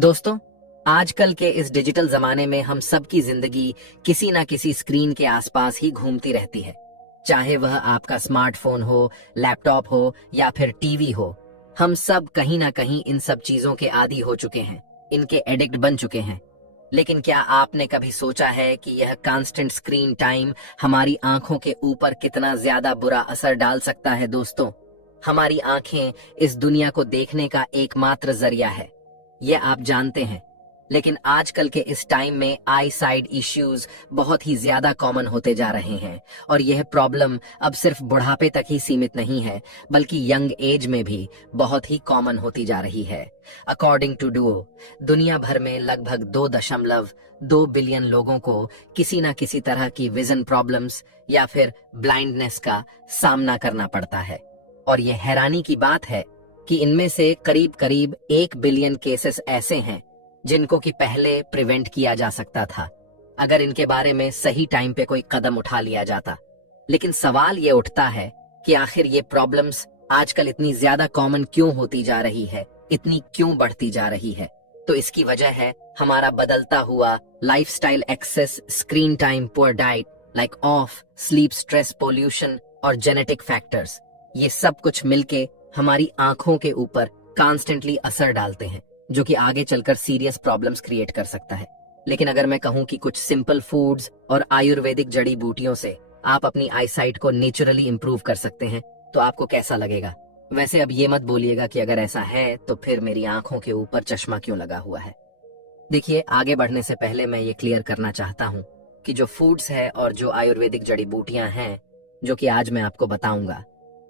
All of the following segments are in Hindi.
दोस्तों, आजकल के इस डिजिटल जमाने में हम सब की जिंदगी किसी ना किसी स्क्रीन के आसपास ही घूमती रहती है। चाहे वह आपका स्मार्टफोन हो, लैपटॉप हो या फिर टीवी हो, हम सब कहीं ना कहीं इन सब चीजों के आदी हो चुके हैं, इनके एडिक्ट बन चुके हैं। लेकिन क्या आपने कभी सोचा है कि यह कांस्टेंट स्क्रीन टाइम हमारी आंखों के ऊपर कितना ज्यादा बुरा असर डाल सकता है? दोस्तों, हमारी आंखें इस दुनिया को देखने का एकमात्र जरिया है, ये आप जानते हैं। लेकिन आजकल के इस टाइम में आई साइड इश्यूज बहुत ही ज्यादा कॉमन होते जा रहे हैं और यह प्रॉब्लम अब सिर्फ बुढ़ापे तक ही सीमित नहीं है, बल्कि यंग एज में भी बहुत ही कॉमन होती जा रही है। अकॉर्डिंग टू डुओ, दुनिया भर में लगभग 2.2 बिलियन लोगों को किसी न किसी तरह की विजन प्रॉब्लम्स या फिर ब्लाइंडनेस का सामना करना पड़ता है। और यह हैरानी की बात है कि इनमें से करीब करीब 1 बिलियन केसेस ऐसे हैं जिनको कि पहले प्रिवेंट किया जा सकता था, अगर इनके बारे में सही टाइम पे कोई कदम उठा लिया जाता। लेकिन सवाल ये उठता है कि आखिर ये प्रॉब्लम्स आजकल इतनी ज्यादा कॉमन क्यों होती जा रही है, इतनी क्यों बढ़ती जा रही है? तो इसकी वजह है हमारा बदलता हुआ lifestyle, excess screen time, poor diet, lack of sleep, stress, pollution और जेनेटिक फैक्टर्स। ये सब कुछ मिलके हमारी आंखों के ऊपर कॉन्स्टेंटली असर डालते हैं, जो कि आगे चलकर सीरियस प्रॉब्लम्स क्रिएट कर सकता है। लेकिन अगर मैं कहूं कि कुछ सिंपल फूड्स और आयुर्वेदिक जड़ी बूटियों से आप अपनी आईसाइट को नेचुरली इंप्रूव कर सकते हैं, तो आपको कैसा लगेगा? वैसे अब ये मत बोलिएगा कि अगर ऐसा है तो फिर मेरी आंखों के ऊपर चश्मा क्यों लगा हुआ है। देखिए, आगे बढ़ने से पहले मैं ये क्लियर करना चाहता हूँ कि जो फूड्स है और जो आयुर्वेदिक जड़ी बूटियां हैं जो कि आज मैं आपको बताऊंगा,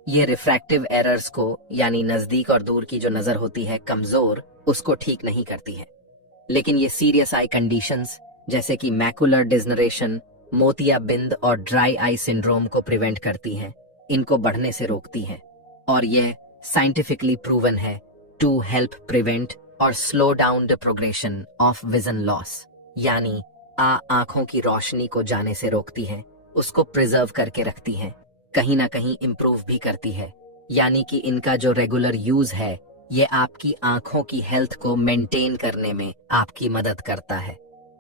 ये रिफ्रैक्टिव एरर्स को, यानी नजदीक और दूर की जो नजर होती है कमजोर, उसको ठीक नहीं करती है। लेकिन ये सीरियस आई कंडीशंस जैसे कि मैकुलर डिजनरेशन, मोतियाबिंद और ड्राई आई सिंड्रोम को प्रिवेंट करती हैं, इनको बढ़ने से रोकती हैं। और यह साइंटिफिकली प्रूवन है टू हेल्प प्रिवेंट और slow down the progression of vision loss, यानी आंखों की रोशनी को जाने से रोकती हैं, उसको प्रिजर्व करके रखती हैं, कहीं ना कहीं इंप्रूव भी करती है। यानी कि इनका जो रेगुलर यूज है ये आपकी आंखों की हेल्थ को मेंटेन करने में आपकी मदद करता है।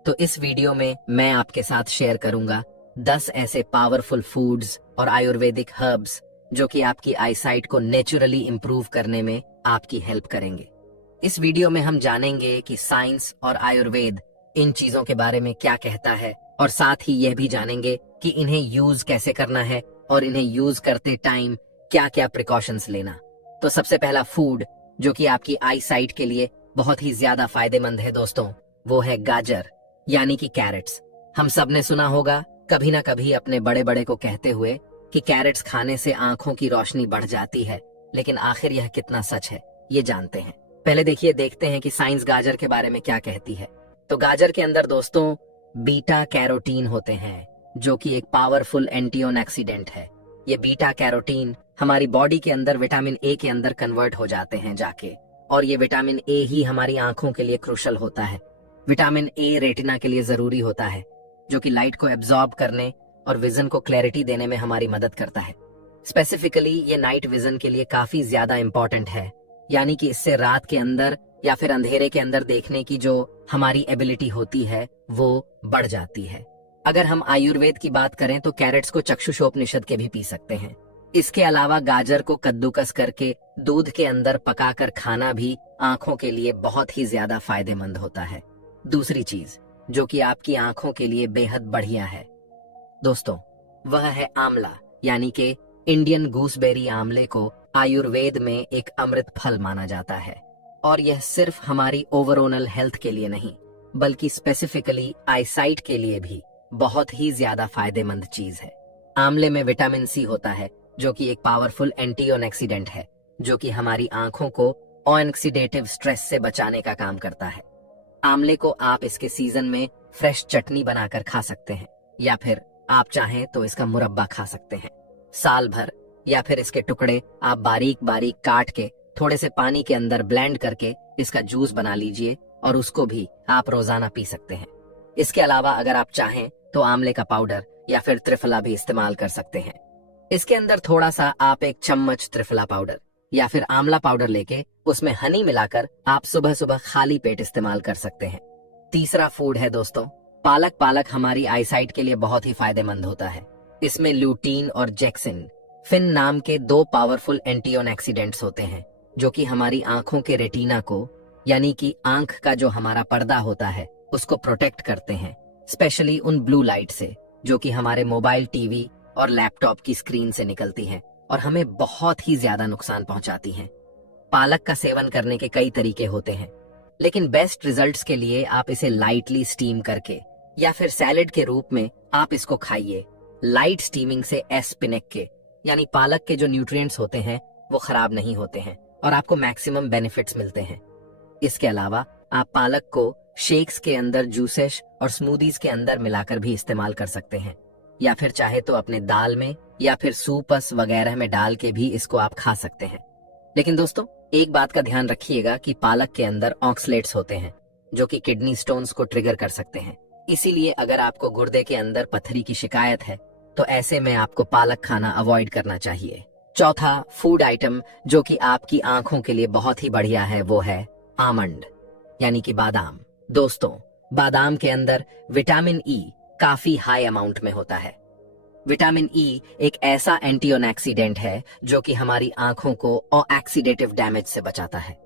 तो इस वीडियो में मैं आपके साथ शेयर करूंगा 10 ऐसे पावरफुल फूड्स और आयुर्वेदिक हर्ब्स जो कि आपकी आईसाइट को नेचुरली इंप्रूव करने में आपकी हेल्प करेंगे। इस वीडियो में हम जानेंगे कि साइंस और आयुर्वेद इन चीजों के बारे में क्या कहता है, और साथ ही यह भी जानेंगे कि इन्हें यूज कैसे करना है और इन्हें यूज करते टाइम क्या क्या प्रिकॉशंस लेना। तो सबसे पहला फूड जो कि आपकी आई साइट के लिए बहुत ही ज्यादा फायदेमंद है दोस्तों, वो है गाजर, यानी कि कैरेट्स। हम सब ने सुना होगा कभी ना कभी अपने बड़े बड़े को कहते हुए कि कैरेट्स खाने से आंखों की रोशनी बढ़ जाती है, लेकिन आखिर यह कितना सच है ये जानते हैं। पहले देखते हैं कि साइंस गाजर के बारे में क्या कहती है। तो गाजर के अंदर दोस्तों बीटा कैरोटीन होते हैं, जो कि एक पावरफुल एंटीऑक्सीडेंट है। ये बीटा कैरोटीन हमारी बॉडी के अंदर विटामिन ए के अंदर कन्वर्ट हो जाते हैं जाके, और ये विटामिन ए ही हमारी आंखों के लिए क्रूशल होता है। विटामिन ए रेटिना के लिए जरूरी होता है, जो कि लाइट को एब्जॉर्ब करने और विजन को क्लैरिटी देने में हमारी मदद करता है। स्पेसिफिकली ये नाइट विजन के लिए काफी ज्यादा इंपॉर्टेंट है, यानी कि इससे रात के अंदर या फिर अंधेरे के अंदर देखने की जो हमारी एबिलिटी होती है वो बढ़ जाती है। अगर हम आयुर्वेद की बात करें तो कैरेट्स को चक्षुषोपनिषद के भी पी सकते हैं। इसके अलावा गाजर को कद्दूकस करके दूध के अंदर पकाकर खाना भी आंखों के लिए बहुत ही ज्यादा फायदेमंद होता है। दूसरी चीज जो कि आपकी आंखों के लिए बेहद बढ़िया है दोस्तों, वह है आंवला, यानी कि इंडियन गूसबेरी। आंवले को आयुर्वेद में एक अमृत फल माना जाता है, और यह सिर्फ हमारी ओवरऑल हेल्थ के लिए नहीं, बल्कि स्पेसिफिकली आईसाइट के लिए भी बहुत ही ज्यादा फायदेमंद चीज है। आंवले में विटामिन सी होता है, जो कि एक पावरफुल एंटीऑक्सीडेंट है, जो कि हमारी आंखों को ऑक्सीडेटिव स्ट्रेस से बचाने का काम करता है। आंवले को आप इसके सीजन में फ्रेश चटनी बनाकर खा सकते हैं, या फिर आप चाहें तो इसका मुरब्बा खा सकते हैं साल भर, या फिर इसके टुकड़े आप बारीक बारीक काट के थोड़े से पानी के अंदर ब्लेंड करके इसका जूस बना लीजिए और उसको भी आप रोजाना पी सकते हैं। इसके अलावा अगर आप चाहें तो आंवले का पाउडर या फिर त्रिफला भी इस्तेमाल कर सकते हैं। इसके अंदर थोड़ा सा आप 1 चम्मच त्रिफला पाउडर या फिर आंवला पाउडर लेके उसमें हनी मिलाकर आप सुबह सुबह खाली पेट इस्तेमाल कर सकते हैं। तीसरा फूड है दोस्तों पालक। पालक हमारी आईसाइट के लिए बहुत ही फायदेमंद होता है। इसमें ल्यूटीन और जेक्सिन फिन नाम के 2 पावरफुल एंटीऑक्सीडेंट्स होते हैं जो कि हमारी आंखों के रेटिना को, यानी कि आंख का जो हमारा पर्दा होता है, उसको प्रोटेक्ट करते हैं, स्पेशली उन ब्लू लाइट से जो कि हमारे मोबाइल, टीवी और लैपटॉप की स्क्रीन से निकलती हैं और हमें बहुत ही ज्यादा नुकसान पहुंचाती हैं। पालक का सेवन करने के कई तरीके होते हैं, लेकिन बेस्ट रिजल्ट्स के लिए आप इसे लाइटली स्टीम करके या फिर सैलेड के रूप में आप इसको खाइए। लाइट स्टीमिंग से एस्पिनेक के, यानी पालक के जो न्यूट्रिएंट्स होते हैं वो खराब नहीं होते हैं और आपको मैक्सिमम बेनिफिट्स मिलते हैं। इसके अलावा आप पालक को शेक्स के अंदर, जूसेस और स्मूदीज के अंदर मिलाकर भी इस्तेमाल कर सकते हैं, या फिर चाहे तो अपने दाल में या फिर सूपस वगैरह में डाल के भी इसको आप खा सकते हैं। लेकिन दोस्तों एक बात का ध्यान रखिएगा कि पालक के अंदर ऑक्सलेट्स होते हैं जो कि किडनी स्टोन्स को ट्रिगर कर सकते हैं। इसीलिए अगर आपको गुर्दे के अंदर पथरी की शिकायत है तो ऐसे में आपको पालक खाना अवॉइड करना चाहिए। चौथा फूड आइटम जो कि आपकी आंखों के लिए बहुत ही बढ़िया है वो है आमंड, यानी कि बादाम। दोस्तों बादाम के अंदर विटामिन ई काफी हाई अमाउंट में होता है। विटामिन ई एक ऐसा एंटीऑक्सीडेंट है जो कि हमारी आंखों को ऑक्सीडेटिव डैमेज से बचाता है।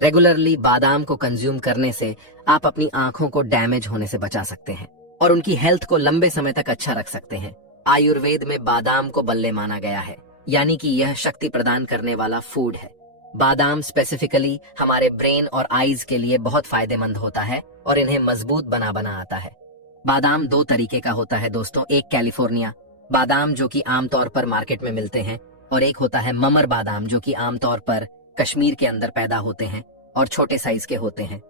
रेगुलरली बादाम को कंज्यूम करने से आप अपनी आंखों को डैमेज होने से बचा सकते हैं और उनकी हेल्थ को लंबे समय तक अच्छा रख सकते हैं। आयुर्वेद में बादाम को बल्ले माना गया है, यानी कि यह शक्ति प्रदान करने वाला फूड है। बादाम स्पेसिफिकली हमारे ब्रेन और आईज के लिए बहुत फायदेमंद होता है और इन्हें मजबूत बना आता है। बादाम 2 तरीके का होता है दोस्तों, एक कैलिफोर्निया बादाम जो कि आमतौर पर मार्केट में मिलते हैं, और एक होता है ममर बादाम जो कि आमतौर पर कश्मीर के अंदर पैदा होते हैं और छोटे साइज के होते हैं।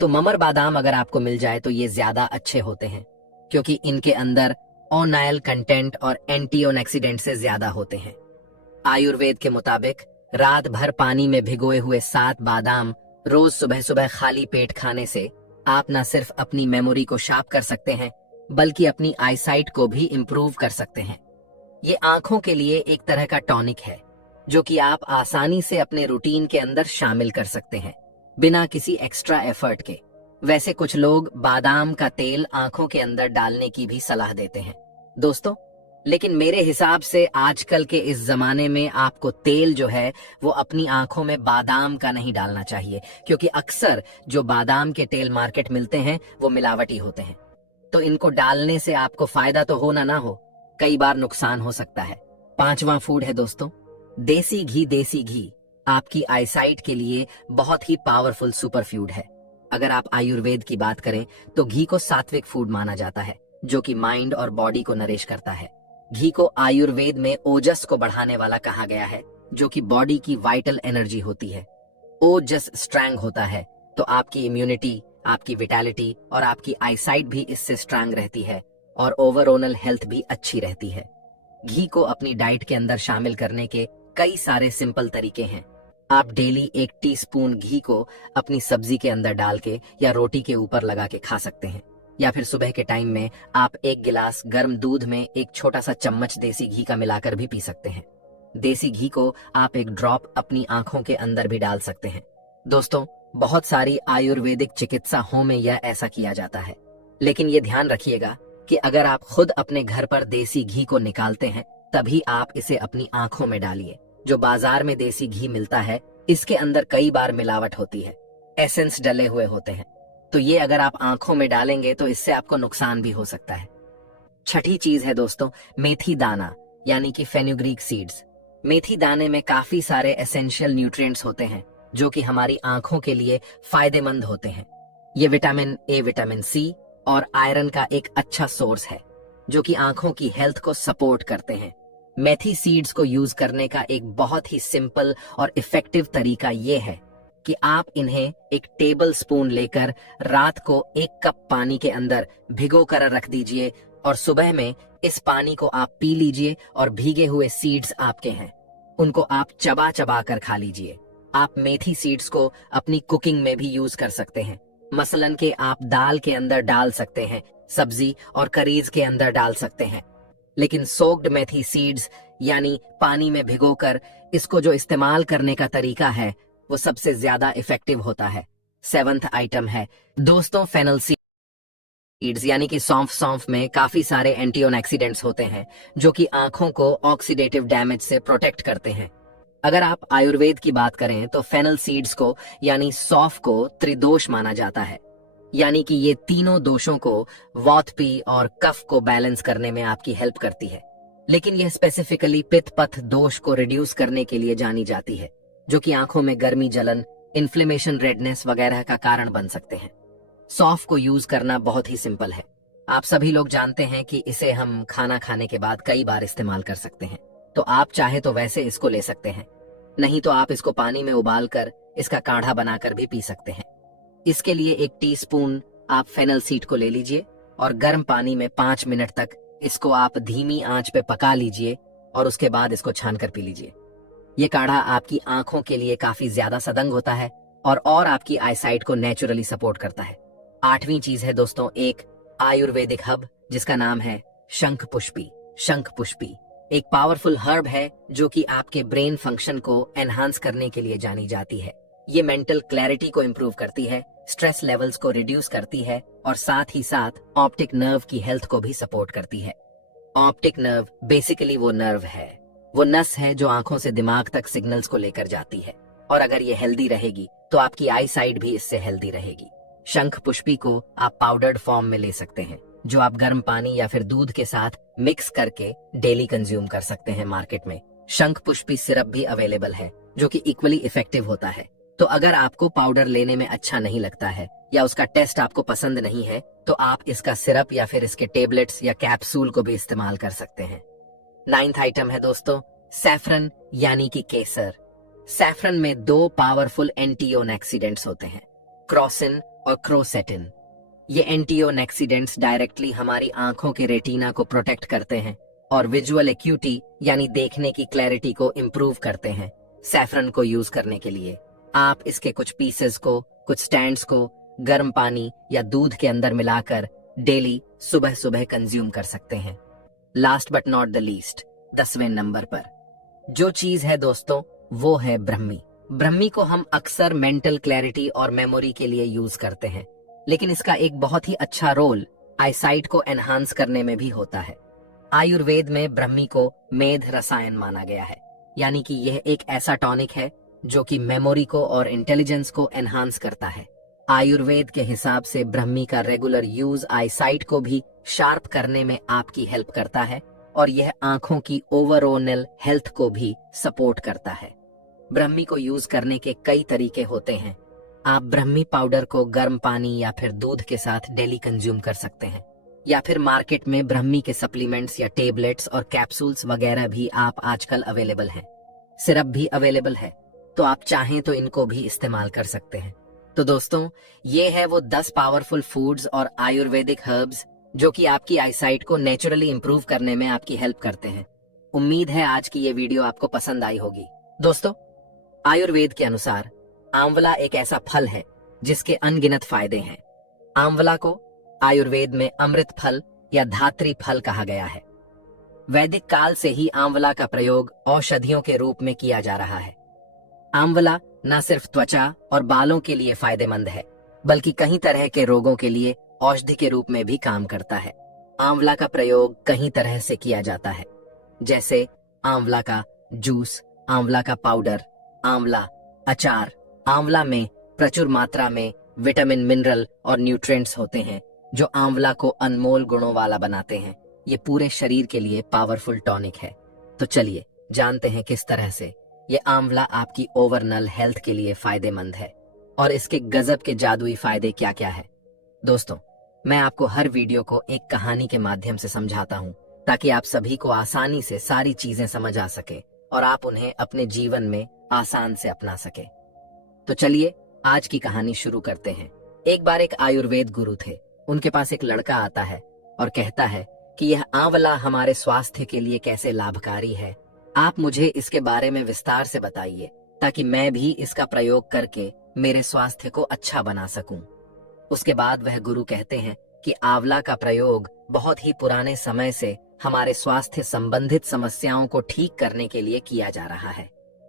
तो ममर बादाम अगर आपको मिल जाए तो ये ज्यादा अच्छे होते हैं क्योंकि इनके अंदर ओनाइल कंटेंट और एंटीऑक्सीडेंट से ज्यादा होते हैं। आयुर्वेद के मुताबिक रात भर पानी में भिगोए हुए 7 बादाम रोज सुबह सुबह खाली पेट खाने से आप न सिर्फ अपनी मेमोरी को शार्प कर सकते हैं बल्कि अपनी आईसाइट को भी इम्प्रूव कर सकते हैं। ये आंखों के लिए एक तरह का टॉनिक है जो कि आप आसानी से अपने रूटीन के अंदर शामिल कर सकते हैं बिना किसी एक्स्ट्रा एफर्ट के। वैसे कुछ लोग बादाम का तेल आंखों के अंदर डालने की भी सलाह देते हैं दोस्तों, लेकिन मेरे हिसाब से आजकल के इस जमाने में आपको तेल जो है वो अपनी आंखों में बादाम का नहीं डालना चाहिए, क्योंकि अक्सर जो बादाम के तेल मार्केट मिलते हैं वो मिलावटी होते हैं। तो इनको डालने से आपको फायदा तो हो ना हो, कई बार नुकसान हो सकता है। 5वां फूड है दोस्तों देसी घी। देसी घी आपकी आईसाइट के लिए बहुत ही पावरफुल सुपर फूड है। अगर आप आयुर्वेद की बात करें तो घी को सात्विक फूड माना जाता है जो कि माइंड और बॉडी को नरिश करता है। घी को आयुर्वेद में ओजस को बढ़ाने वाला कहा गया है जो कि बॉडी की वाइटल एनर्जी होती है। ओजस स्ट्रांग होता है तो आपकी इम्यूनिटी, आपकी विटैलिटी और आपकी आईसाइट भी इससे स्ट्रांग रहती है और ओवरऑल हेल्थ भी अच्छी रहती है। घी को अपनी डाइट के अंदर शामिल करने के कई सारे सिंपल तरीके हैं। आप डेली 1 टीस्पून घी को अपनी सब्जी के अंदर डाल के या रोटी के ऊपर लगा के खा सकते हैं, या फिर सुबह के टाइम में आप 1 गिलास गर्म दूध में 1 छोटा सा चम्मच देसी घी का मिलाकर भी पी सकते हैं। देसी घी को आप 1 ड्रॉप अपनी आंखों के अंदर भी डाल सकते हैं। दोस्तों बहुत सारी आयुर्वेदिक चिकित्साओं में यह ऐसा किया जाता है, लेकिन ये ध्यान रखिएगा कि अगर आप खुद अपने घर पर देसी घी को निकालते हैं तभी आप इसे अपनी आंखों में डालिए। जो बाजार में देसी घी मिलता है इसके अंदर कई बार मिलावट होती है, एसेंस डले हुए होते हैं, तो ये अगर आप आंखों में डालेंगे तो इससे आपको नुकसान भी हो सकता है। 6ठी चीज है दोस्तों मेथी दाना, यानी कि फेनुग्रीक सीड्स। मेथी दाने में काफी सारे एसेंशियल न्यूट्रिएंट्स होते हैं जो कि हमारी आंखों के लिए फायदेमंद होते हैं। ये विटामिन ए, विटामिन सी और आयरन का एक अच्छा सोर्स है जो कि आंखों की हेल्थ को सपोर्ट करते हैं। मेथी सीड्स को यूज करने का एक बहुत ही सिंपल और इफेक्टिव तरीका ये है कि आप इन्हें 1 टेबल स्पून लेकर रात को 1 कप पानी के अंदर भिगो कर रख दीजिए और सुबह में इस पानी को आप पी लीजिए और भीगे हुए सीड्स आपके हैं उनको आप चबा चबा कर खा लीजिए। आप मेथी सीड्स को अपनी कुकिंग में भी यूज कर सकते हैं, मसलन के आप दाल के अंदर डाल सकते हैं, सब्जी और करीज के अंदर डाल सकते हैं। लेकिन सोक्ड मेथी सीड्स यानी पानी में भिगोकर इसको जो इस्तेमाल करने का तरीका है वो सबसे ज्यादा इफेक्टिव होता है। 7th आइटम है दोस्तों फेनल सीड्स, यानी कि सौंफ में काफी सारे एंटीऑक्सीडेंट्स होते हैं जो कि आंखों को ऑक्सीडेटिव डैमेज से प्रोटेक्ट करते हैं। अगर आप आयुर्वेद की बात करें तो फेनल सीड्स को यानी सौंफ को त्रिदोष माना जाता है, यानी कि ये तीनों दोषों को वातपी और कफ को बैलेंस करने में आपकी हेल्प करती है। लेकिन यह स्पेसिफिकली पित्त पथ दोष को रिड्यूस करने के लिए जानी जाती है, जो कि आंखों में गर्मी, जलन, इन्फ्लेमेशन, रेडनेस वगैरह का कारण बन सकते हैं। सौंफ को यूज करना बहुत ही सिंपल है। आप सभी लोग जानते हैं कि इसे हम खाना खाने के बाद कई बार इस्तेमाल कर सकते हैं, तो आप चाहे तो वैसे इसको ले सकते हैं, नहीं तो आप इसको पानी में उबालकर इसका काढ़ा बनाकर भी पी सकते हैं। इसके लिए 1 टीस्पून आप फेनल सीड को ले लीजिए और गर्म पानी में 5 मिनट तक इसको आप धीमी आंच पे पका लीजिए और उसके बाद इसको छान कर पी लीजिए। ये काढ़ा आपकी आंखों के लिए काफी ज्यादा सदंग होता है और आपकी आईसाइट को नेचुरली सपोर्ट करता है। 8वीं चीज है दोस्तों एक आयुर्वेदिक हब जिसका नाम है शंख पुष्पी। शंख पुष्पी एक पावरफुल हर्ब है जो कि आपके ब्रेन फंक्शन को एनहांस करने के लिए जानी जाती है। ये मेंटल क्लैरिटी को इंप्रूव करती है, स्ट्रेस लेवल्स को रिड्यूस करती है और साथ ही साथ ऑप्टिक नर्व की हेल्थ को भी सपोर्ट करती है। ऑप्टिक नर्व बेसिकली वो नर्व है, वो नस है जो आंखों से दिमाग तक सिग्नल्स को लेकर जाती है, और अगर ये हेल्दी रहेगी तो आपकी आई साइट भी इससे हेल्दी रहेगी। शंख पुष्पी को आप पाउडर्ड फॉर्म में ले सकते हैं, जो आप गर्म पानी या फिर दूध के साथ मिक्स करके डेली कंज्यूम कर सकते हैं। मार्केट में शंख पुष्पी सिरप भी अवेलेबल है जो कि इक्वली इफेक्टिव होता है। तो अगर आपको पाउडर लेने में अच्छा नहीं लगता है या उसका टेस्ट आपको पसंद नहीं है तो आप इसका सिरप या फिर इसके टेबलेट्स या कैप्सूल को भी इस्तेमाल कर सकते हैं। 9th आइटम है दोस्तों सैफरन यानी कि केसर। सैफरन में 2 पावरफुल एंटीऑक्सीडेंट्स होते हैं, क्रोसिन और क्रोसेटिन। ये एंटीऑक्सीडेंट्स डायरेक्टली हमारी आंखों के रेटिना को प्रोटेक्ट करते हैं और विजुअल एक्यूटी यानी देखने की क्लैरिटी को इंप्रूव करते हैं। सैफरन को यूज करने के लिए आप इसके कुछ पीसेस को, कुछ स्टैंड्स को गर्म पानी या दूध के अंदर मिलाकर डेली सुबह सुबह कंज्यूम कर सकते हैं। Last but not the least 10वें नंबर पर जो चीज है दोस्तों वो है ब्रह्मी। ब्रह्मी को हम अक्सर मेंटल क्लैरिटी और मेमोरी के लिए यूज करते हैं, लेकिन इसका एक बहुत ही अच्छा रोल आईसाइट को एनहांस करने में भी होता है। आयुर्वेद में ब्रह्मी को मेध रसायन माना गया है, यानी कि यह एक ऐसा टॉनिक है जो कि मेमोरी को और इंटेलिजेंस को एनहांस करता है। आयुर्वेद के हिसाब से ब्रह्मी का रेगुलर यूज आईसाइट को भी शार्प करने में आपकी हेल्प करता है और यह आंखों की ओवरऑल हेल्थ को भी सपोर्ट करता है। ब्रह्मी को यूज करने के कई तरीके होते हैं। आप ब्रह्मी पाउडर को गर्म पानी या फिर दूध के साथ डेली कंज्यूम कर सकते हैं, या फिर मार्केट में ब्रह्मी के सप्लीमेंट्स या टेबलेट्स और कैप्सूल्स वगैरह भी आप आजकल अवेलेबल हैं। सिरप भी अवेलेबल है, तो आप चाहें तो इनको भी इस्तेमाल कर सकते हैं। तो दोस्तों ये है वो 10 पावरफुल फूड्स और आयुर्वेदिक हर्ब्स जो कि आपकी आईसाइट को नेचुरली इंप्रूव करने में आपकी हेल्प करते हैं। उम्मीद है आज की ये वीडियो आपको पसंद आई होगी। दोस्तों आयुर्वेद के अनुसार आंवला एक ऐसा फल है जिसके अनगिनत फायदे हैं। आंवला को आयुर्वेद में अमृत फल या धात्री फल कहा गया है। वैदिक काल से ही आंवला का प्रयोग औषधियों के रूप में किया जा रहा है। आंवला न सिर्फ त्वचा और बालों के लिए फायदेमंद है, बल्कि कई तरह के रोगों के लिए औषधि के रूप में भी काम करता है। आंवला का प्रयोग कई तरह से किया जाता है, जैसे आंवला का जूस, आंवला का पाउडर, आंवला अचार। आंवला में प्रचुर मात्रा में विटामिन, मिनरल और न्यूट्रिएंट्स होते हैं जो आंवला को अनमोल गुणों वाला बनाते हैं। ये पूरे शरीर के लिए पावरफुल टॉनिक है। तो चलिए जानते हैं किस तरह से ये आंवला आपकी ओवरऑल हेल्थ के लिए फायदेमंद है और इसके गजब के जादुई फायदे क्या क्या है। दोस्तों मैं आपको हर वीडियो को एक कहानी के माध्यम से समझाता हूँ ताकि आप सभी को आसानी से सारी चीजें समझ आ सके और आप उन्हें अपने जीवन में आसान से अपना सके। तो चलिए आज की कहानी शुरू करते हैं। एक बार एक आयुर्वेद गुरु थे। उनके पास एक लड़का आता है और कहता है कि यह आंवला हमारे स्वास्थ्य के लिए कैसे लाभकारी है, आप मुझे इसके बारे में विस्तार से बताइए ताकि मैं भी इसका प्रयोग करके मेरे स्वास्थ्य को अच्छा बना सकूं। उसके बाद वह गुरु कहते हैं कि आंवला का प्रयोग बहुत ही पुराने समय से हमारे स्वास्थ्य संबंधित समस्याओं को ठीक करने के लिए किया जा रहा है।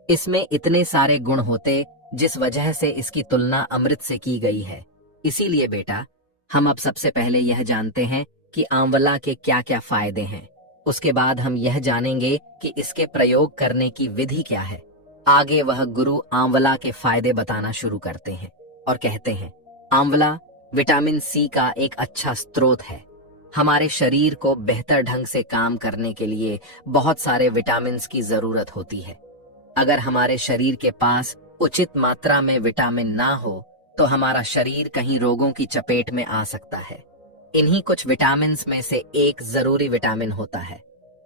इसमें इतने सारे गुण होते जिस वजह से इसकी तुलना अमृत से की गई है। इसीलिए बेटा, हम अब सबसे पहले यह जानते हैं कि आंवला के क्या क्या फायदे हैं। उसके बाद हम यह जानेंगे कि इसके प्रयोग करने की विधि क्या है। आगे वह गुरु आंवला के फायदे बताना शुरू करते हैं और कहते हैं, आंवला विटामिन सी का एक अच्छा स्रोत है। हमारे शरीर को बेहतर ढंग से काम करने के लिए बहुत सारे विटामिन की जरूरत होती है। अगर हमारे शरीर के पास उचित मात्रा में विटामिन ना हो तो हमारा शरीर कहीं रोगों की चपेट में आ सकता है। इन्हीं कुछ विटामिन में से एक जरूरी विटामिन होता है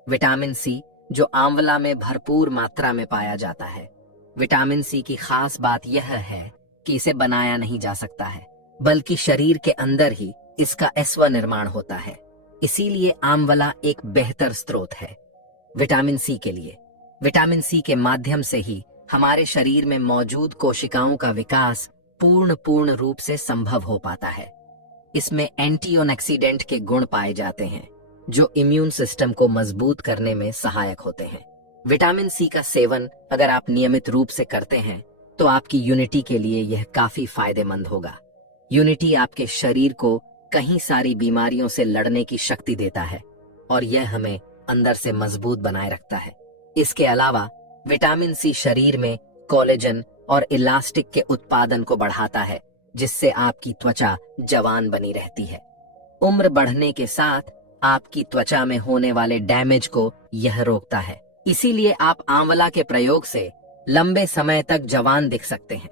विटामिन सी, जो आंवला में भरपूर मात्रा में पाया जाता है। विटामिन सी की खास बात यह है कि इसे बनाया नहीं जा सकता है, बल्कि शरीर के अंदर ही इसका स्व-निर्माण होता है। इसीलिए आंवला एक बेहतर स्रोत है विटामिन सी के लिए। विटामिन सी के माध्यम से ही हमारे शरीर में मौजूद कोशिकाओं का विकास पूर्ण रूप से संभव हो पाता है। इसमें एंटीऑक्सीडेंट के गुण पाए जाते हैं जो इम्यून सिस्टम को मजबूत करने में सहायक होते हैं। विटामिन सी का सेवन अगर आप नियमित रूप से करते हैं तो आपकी यूनिटी के लिए यह काफी फायदेमंद होगा। यूनिटी आपके शरीर को कई सारी बीमारियों से लड़ने की शक्ति देता है और यह हमें अंदर से मजबूत बनाए रखता है। इसके अलावा विटामिन सी शरीर में कोलेजन और इलास्टिक के उत्पादन को बढ़ाता है, जिससे आपकी त्वचा जवान बनी रहती है। उम्र बढ़ने के साथ आपकी त्वचा में होने वाले डैमेज को यह रोकता है। इसीलिए आप आंवला के प्रयोग से लंबे समय तक जवान दिख सकते हैं।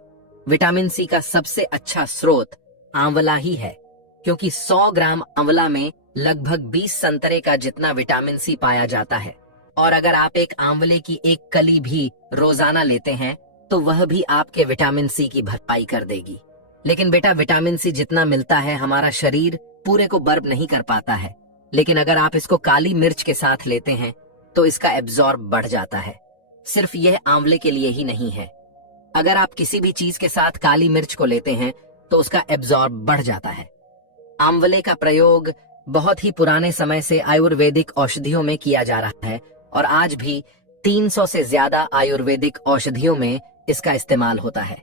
विटामिन सी का सबसे अच्छा स्रोत आंवला ही है, क्योंकि 100 ग्राम आंवला में लगभग 20 संतरे का जितना विटामिन सी पाया जाता है। और अगर आप एक आंवले की एक कली भी रोजाना लेते हैं तो वह भी आपके विटामिन सी की भरपाई कर देगी। लेकिन बेटा, विटामिन सी जितना मिलता है हमारा शरीर पूरे को बर्ब नहीं कर पाता है। लेकिन अगर आप इसको काली मिर्च के साथ लेते हैं तो इसका एब्जॉर्ब बढ़ जाता है। सिर्फ यह आंवले के लिए ही नहीं है, अगर आप किसी भी चीज के साथ काली मिर्च को लेते हैं तो उसका एब्जॉर्ब बढ़ जाता है। आंवले का प्रयोग बहुत ही पुराने समय से आयुर्वेदिक औषधियों में किया जा रहा है और आज भी 300 से ज्यादा आयुर्वेदिक औषधियों में इसका इस्तेमाल होता है।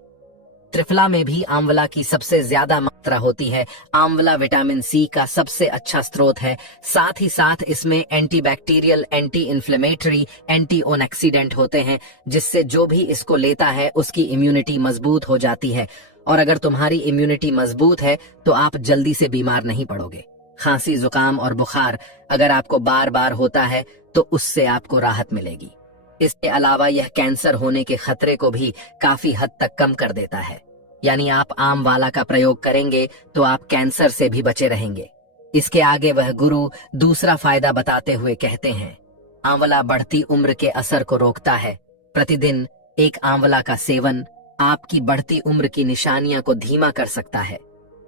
त्रिफला में भी आंवला की सबसे ज्यादा मात्रा होती है। आंवला विटामिन सी का सबसे अच्छा स्रोत है। साथ ही साथ इसमें एंटीबैक्टीरियल, एंटी इन्फ्लेमेटरी, एंटीऑक्सीडेंट होते हैं, जिससे जो भी इसको लेता है उसकी इम्यूनिटी मजबूत हो जाती है। और अगर तुम्हारी इम्यूनिटी मजबूत है तो आप जल्दी से बीमार नहीं पड़ोगे। खांसी, जुकाम और बुखार अगर आपको बार बार होता है तो उससे आपको राहत मिलेगी। इसके अलावा यह कैंसर होने के खतरे को भी काफी हद तक कम कर देता है। यानी आप आंवला का प्रयोग करेंगे तो आप कैंसर से भी बचे रहेंगे। इसके आगे वह गुरु दूसरा फायदा बताते हुए कहते हैं, आंवला बढ़ती उम्र के असर को रोकता है। प्रतिदिन एक आंवला का सेवन आपकी बढ़ती उम्र की निशानियां को धीमा कर सकता है।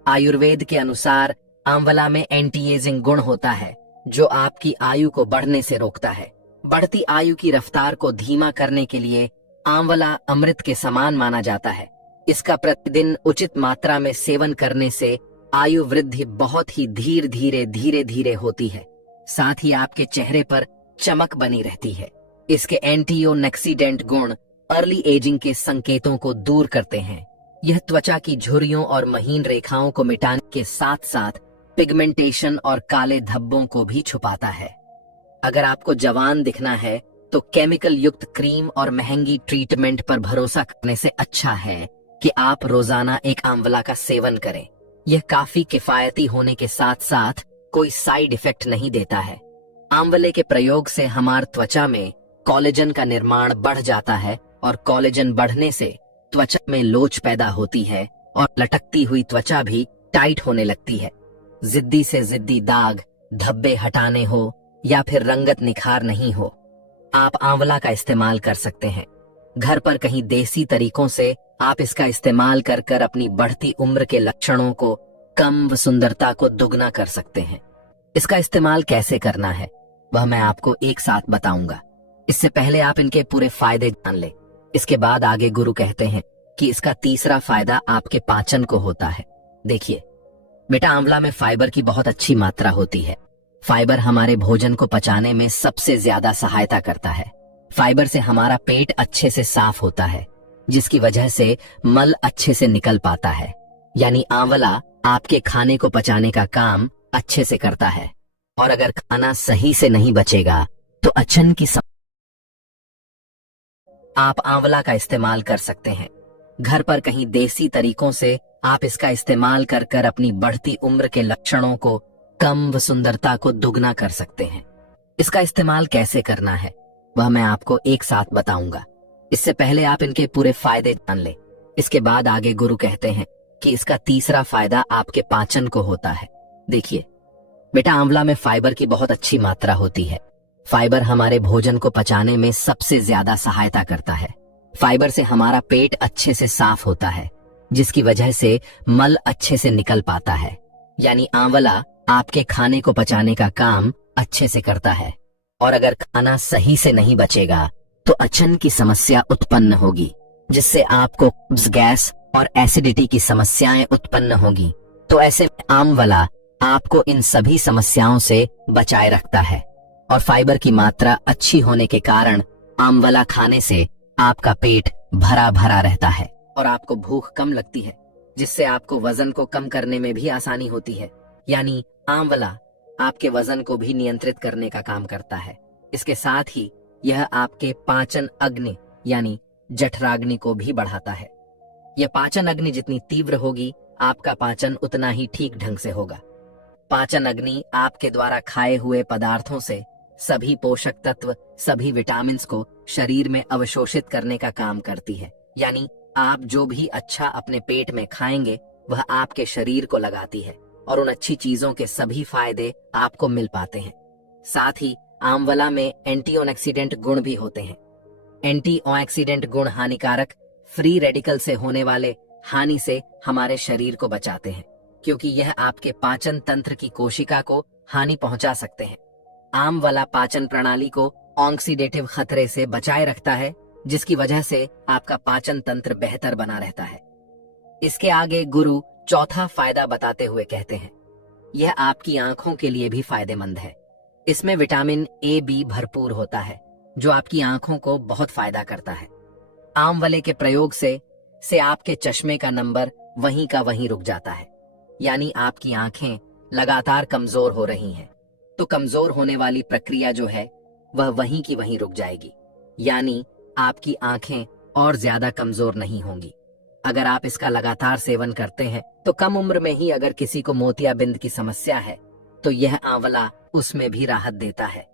आयुर्वेद के अनुसार आंवला में एंटी एजिंग गुण होता है, जो आपकी आयु को बढ़ने से रोकता है। बढ़ती आयु की रफ्तार को धीमा करने के लिए आंवला अमृत के समान माना जाता है। इसका प्रतिदिन उचित मात्रा में सेवन करने से आयु वृद्धि बहुत ही धीरे धीरे होती है। साथ ही आपके चेहरे पर चमक बनी रहती है। इसके एंटीऑक्सीडेंट गुण अर्ली एजिंग के संकेतों को दूर करते हैं। यह त्वचा की झुर्रियों और महीन रेखाओं को मिटाने के साथ साथ पिगमेंटेशन और काले धब्बों को भी छुपाता है। अगर आपको जवान दिखना है तो केमिकल युक्त क्रीम और महंगी ट्रीटमेंट पर भरोसा करने से अच्छा है कि आप रोजाना एक आंवला का सेवन करें। यह काफी किफायती होने के साथ साथ कोई साइड इफेक्ट नहीं देता है। आंवले के प्रयोग से हमारी त्वचा में कोलेजन का निर्माण बढ़ जाता है और कोलेजन बढ़ने से त्वचा में लोच पैदा होती है और लटकती हुई त्वचा भी टाइट होने लगती है। जिद्दी से जिद्दी दाग, धब्बे हटाने हो या फिर रंगत निखार नहीं हो, आप आंवला का इस्तेमाल कर सकते हैं। घर पर कहीं देसी तरीकों से आप इसका इस्तेमाल कर कर अपनी बढ़ती उम्र के लक्षणों को कम व सुंदरता को दुगना कर सकते हैं। इसका इस्तेमाल कैसे करना है वह मैं आपको एक साथ बताऊंगा। इससे पहले आप इनके पूरे फायदे जान ले। इसके बाद आगे गुरु कहते हैं कि इसका तीसरा फायदा आपके पाचन को होता है। देखिए बेटा, आंवला में फाइबर की बहुत अच्छी मात्रा होती है। फाइबर हमारे भोजन को पचाने में सबसे ज्यादा सहायता करता है। फाइबर से हमारा पेट अच्छे से साफ होता है, जिसकी वजह से मल अच्छे से निकल पाता है। यानी आंवला आपके खाने को पचाने का काम अच्छे से करता है। और अगर खाना सही से नहीं बचेगा तो अचन की आप आंवला का इस्तेमाल कर सकते हैं। घर पर कहीं देसी तरीकों से आप इसका इस्तेमाल कर कर अपनी बढ़ती उम्र के लक्षणों को कम व सुंदरता को दुगना कर सकते हैं। इसका इस्तेमाल कैसे करना है वह मैं आपको एक साथ बताऊंगा। इससे पहले आप इनके पूरे फायदे जान लें। इसके बाद आगे गुरु कहते हैं कि इसका तीसरा फायदा आपके पाचन को होता है। देखिए बेटा, आंवला में फाइबर की बहुत अच्छी मात्रा होती है। फाइबर हमारे भोजन को पचाने में सबसे ज्यादा सहायता करता है। फाइबर से हमारा पेट अच्छे से साफ होता है, जिसकी वजह से मल अच्छे से निकल पाता है। यानी आंवला आपके खाने को पचाने का काम अच्छे से करता है। और अगर खाना सही से नहीं बचेगा तो अचन की समस्या उत्पन्न होगी, जिससे आपको गैस और एसिडिटी की समस्याएं उत्पन्न होगी। तो ऐसे में आंवला आपको इन सभी समस्याओं से बचाए रखता है। और फाइबर की मात्रा अच्छी होने के कारण आंवला खाने से आपका पेट भरा भरा रहता है और आपको भूख कम लगती है, जिससे आपको वजन को कम करने में भी आसानी होती है। यानी आंवला आपके वजन को भी नियंत्रित करने का काम करता है। इसके साथ ही यह आपके पाचन अग्नि यानी जठराग्नि को भी बढ़ाता है। यह पाचन अग्नि जितनी तीव्र होगी, आपका पाचन उतना ही ठीक ढंग से होगा। पाचन अग्नि आपके द्वारा खाए हुए पदार्थों से सभी पोषक तत्व, सभी विटामिन्स को शरीर में अवशोषित करने का काम करती है। यानी आप जो भी अच्छा अपने पेट में खाएंगे वह आपके शरीर को लगाती है और उन अच्छी चीजों के सभी फायदे आपको मिल पाते हैं। साथ ही आंवला में एंटीऑक्सीडेंट गुण भी होते हैं। एंटीऑक्सीडेंट गुण हानिकारक फ्री रेडिकल से होने वाले हानि से हमारे शरीर को बचाते हैं, क्योंकि यह आपके पाचन तंत्र की कोशिका को हानि पहुंचा सकते हैं। आंवला पाचन प्रणाली को ऑक्सीडेटिव खतरे से बचाए रखता है, जिसकी वजह से आपका पाचन तंत्र बेहतर बना रहता है। इसके आगे गुरु चौथा फायदा बताते हुए कहते हैं, यह आपकी आंखों के लिए भी फायदेमंद है। इसमें विटामिन ए बी भरपूर होता है, जो आपकी आंखों को बहुत फायदा करता है। आंवले के प्रयोग से आपके चश्मे का नंबर वहीं का वहीं रुक जाता है। यानी आपकी आंखें लगातार कमजोर हो रही हैं, तो कमजोर होने वाली प्रक्रिया जो है वह वहीं की वहीं रुक जाएगी। यानी आपकी आंखें और ज्यादा कमजोर नहीं होंगी। अगर आप इसका लगातार सेवन करते हैं तो कम उम्र में ही अगर किसी को मोतियाबिंद की समस्या है तो यह आंवला उसमें भी राहत देता है।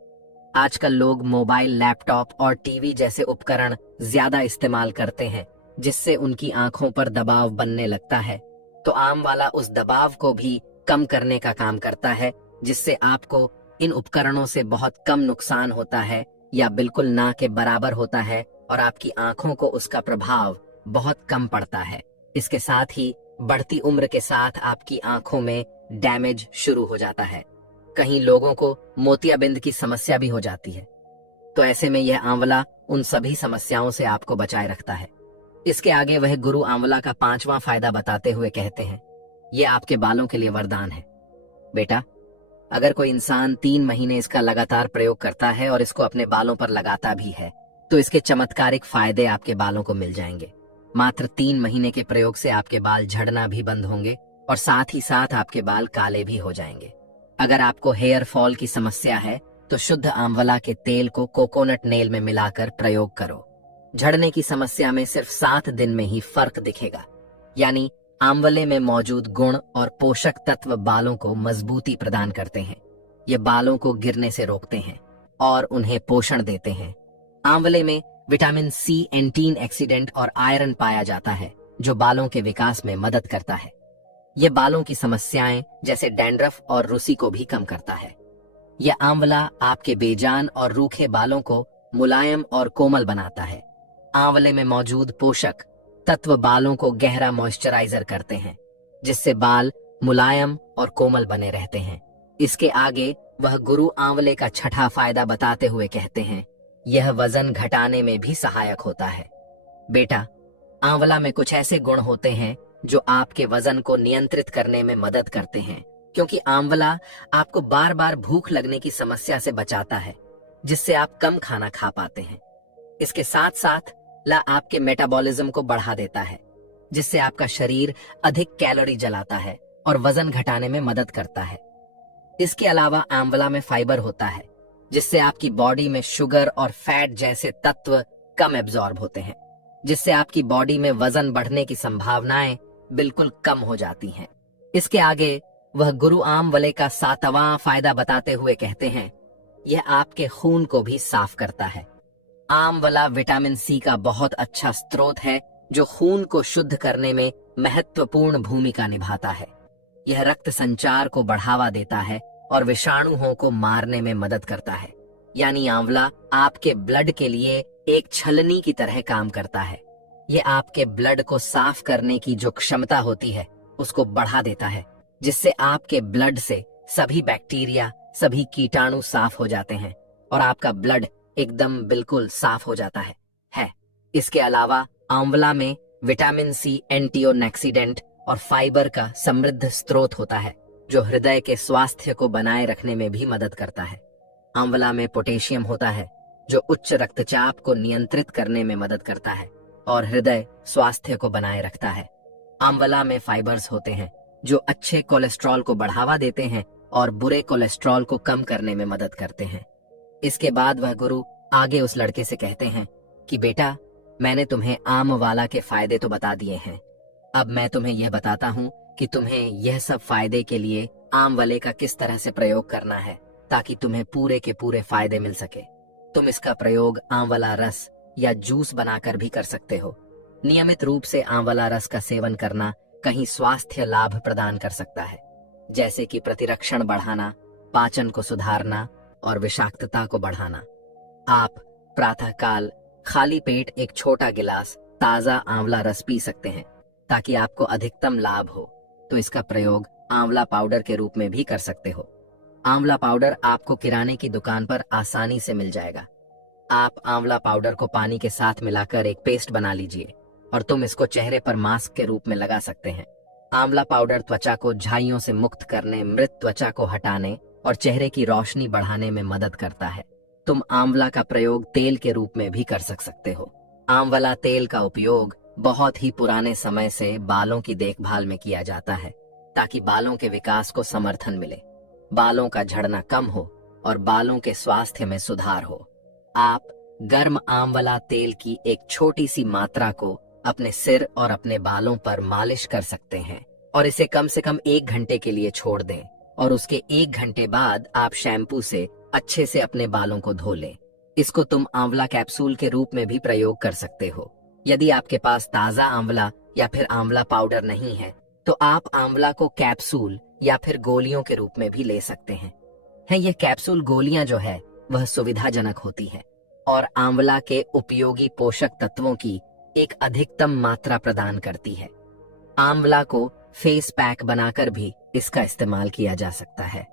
आजकल लोग मोबाइल, लैपटॉप और टीवी जैसे उपकरण ज्यादा इस्तेमाल करते हैं, जिससे उनकी आंखों पर दबाव बनने लगता है। तो आंवला उस दबाव को भी कम करने का काम करता है, जिससे आपको इन उपकरणों से बहुत कम नुकसान होता है या बिल्कुल ना के बराबर होता है और आपकी आंखों को उसका प्रभाव बहुत कम पड़ता है। इसके साथ ही बढ़ती उम्र के साथ आपकी आंखों में डैमेज शुरू हो जाता है। कहीं लोगों को मोतियाबिंद की समस्या भी हो जाती है। तो ऐसे में यह आंवला उन सभी समस्याओं से आपको बचाए रखता है। इसके आगे वह गुरु आंवला का पांचवा फायदा बताते हुए कहते हैं, यह आपके बालों के लिए वरदान है। बेटा, अगर कोई इंसान 3 महीने इसका लगातार प्रयोग करता है और इसको अपने बालों पर लगाता भी है तो इसके चमत्कारिक फायदे आपके बालों को मिल जाएंगे। मात्र 3 महीने के प्रयोग से आपके बाल झड़ना भी बंद होंगे और साथ ही साथ आपके बाल काले भी हो जाएंगे। अगर आपको हेयर फॉल की समस्या है तो शुद्ध आंवला के तेल को कोकोनट नेल में मिलाकर प्रयोग करो। झड़ने की समस्या में सिर्फ 7 दिन में ही फर्क दिखेगा। यानी आंवले में मौजूद गुण और पोषक तत्व बालों को मजबूती प्रदान करते हैं। ये बालों को गिरने से रोकते हैं और उन्हें पोषण देते हैं। आंवले में विटामिन सी, एंटीऑक्सीडेंट और आयरन पाया जाता है, जो बालों के विकास में मदद करता है। यह बालों की समस्याएं जैसे डैंड्रफ और रुसी को भी कम करता है। यह आंवला आपके बेजान और रूखे बालों को मुलायम और कोमल बनाता है। आंवले में मौजूद पोषक तत्व बालों को गहरा मॉइस्चराइजर करते हैं, जिससे बाल मुलायम और कोमल बने रहते हैं। इसके आगे वह गुरु आंवले का छठा फायदा बताते हुए कहते हैं, यह वजन घटाने में भी सहायक होता है। बेटा, आंवला में कुछ ऐसे गुण होते हैं जो आपके वजन को नियंत्रित करने में मदद करते हैं, क्योंकि आंवला आपको बार बार भूख लगने की समस्या से बचाता है, जिससे आप कम खाना खा पाते हैं। इसके साथ साथ ला आपके मेटाबॉलिज्म को बढ़ा देता है, जिससे आपका शरीर अधिक कैलोरी जलाता है और वजन घटाने में मदद करता है। इसके अलावा आंवला में फाइबर होता है, जिससे आपकी बॉडी में शुगर और फैट जैसे तत्व कम एब्जॉर्ब होते हैं, जिससे आपकी बॉडी में वजन बढ़ने की संभावनाएं बिल्कुल कम हो जाती हैं। इसके आगे वह गुरु आमवले का 7वां फायदा बताते हुए कहते हैं, यह आपके खून को भी साफ करता है। आमवला विटामिन सी का बहुत अच्छा स्रोत है, जो खून को शुद्ध करने में महत्वपूर्ण भूमिका निभाता है। यह रक्त संचार को बढ़ावा देता है और विषाणुओं को मारने में मदद करता है। यानी आंवला आपके ब्लड के लिए एक छलनी की तरह काम करता है। यह आपके ब्लड को साफ करने की जो क्षमता होती है उसको बढ़ा देता है, जिससे आपके ब्लड से सभी बैक्टीरिया, सभी कीटाणु साफ हो जाते हैं और आपका ब्लड एकदम बिल्कुल साफ हो जाता है। इसके अलावा आंवला में विटामिन सी एंटीऑक्सीडेंट और फाइबर का समृद्ध स्रोत होता है, जो हृदय के स्वास्थ्य को बनाए रखने में भी मदद करता है। आंवला में पोटेशियम होता है, जो उच्च रक्तचाप को नियंत्रित करने में मदद करता है और हृदय स्वास्थ्य को बनाए रखता है। आंवला में फाइबर्स होते हैं, जो अच्छे कोलेस्ट्रॉल को बढ़ावा देते हैं और बुरे कोलेस्ट्रॉल को कम करने में मदद करते हैं। इसके बाद वह गुरु आगे उस लड़के से कहते हैं कि बेटा, मैंने तुम्हें आमवाला के फायदे तो बता दिए हैं, अब मैं तुम्हें यह बताता हूँ कि तुम्हें यह सब फायदे के लिए आमवले का किस तरह से प्रयोग करना है, ताकि तुम्हें पूरे के पूरे फायदे मिल सके। तुम इसका प्रयोग आंवला रस या जूस बनाकर भी कर सकते हो। नियमित रूप से आंवला रस का सेवन करना कहीं स्वास्थ्य लाभ प्रदान कर सकता है, जैसे कि प्रतिरक्षण बढ़ाना, पाचन को सुधारना और विषाक्तता को बढ़ाना। आप प्रातःकाल खाली पेट एक छोटा गिलास ताजा आंवला रस पी सकते हैं, ताकि आपको अधिकतम लाभ हो। तो इसका प्रयोग आंवला पाउडर के रूप में भी कर सकते हो। आंवला पाउडर आपको किराने की दुकान पर आसानी से मिल जाएगा। आप आंवला पाउडर को पानी के साथ मिलाकर एक पेस्ट बना लीजिए और तुम इसको चेहरे पर मास्क के रूप में लगा सकते हैं। आंवला पाउडर त्वचा को झाइयों से मुक्त करने, मृत त्वचा को हटाने और चेहरे की रोशनी बढ़ाने में मदद करता है। तुम आंवला का प्रयोग तेल के रूप में भी कर सकते हो। आंवला तेल का उपयोग बहुत ही पुराने समय से बालों की देखभाल में किया जाता है, ताकि बालों के विकास को समर्थन मिले, बालों का झड़ना कम हो और बालों के स्वास्थ्य में सुधार हो। आप गर्म आंवला तेल की एक छोटी सी मात्रा को अपने सिर और अपने बालों पर मालिश कर सकते हैं और इसे कम से कम 1 घंटे के लिए छोड़ दें और उसके 1 घंटे बाद आप शैम्पू से अच्छे से अपने बालों को धो लें। इसको तुम आंवला कैप्सूल के रूप में भी प्रयोग कर सकते हो। यदि आपके पास ताजा आंवला या फिर आंवला पाउडर नहीं है, तो आप आंवला को कैप्सूल या फिर गोलियों के रूप में भी ले सकते हैं। ये कैप्सूल गोलियां जो है वह सुविधाजनक होती है और आंवला के उपयोगी पोषक तत्वों की एक अधिकतम मात्रा प्रदान करती है। आंवला को फेस पैक बनाकर भी इसका इस्तेमाल किया जा सकता है।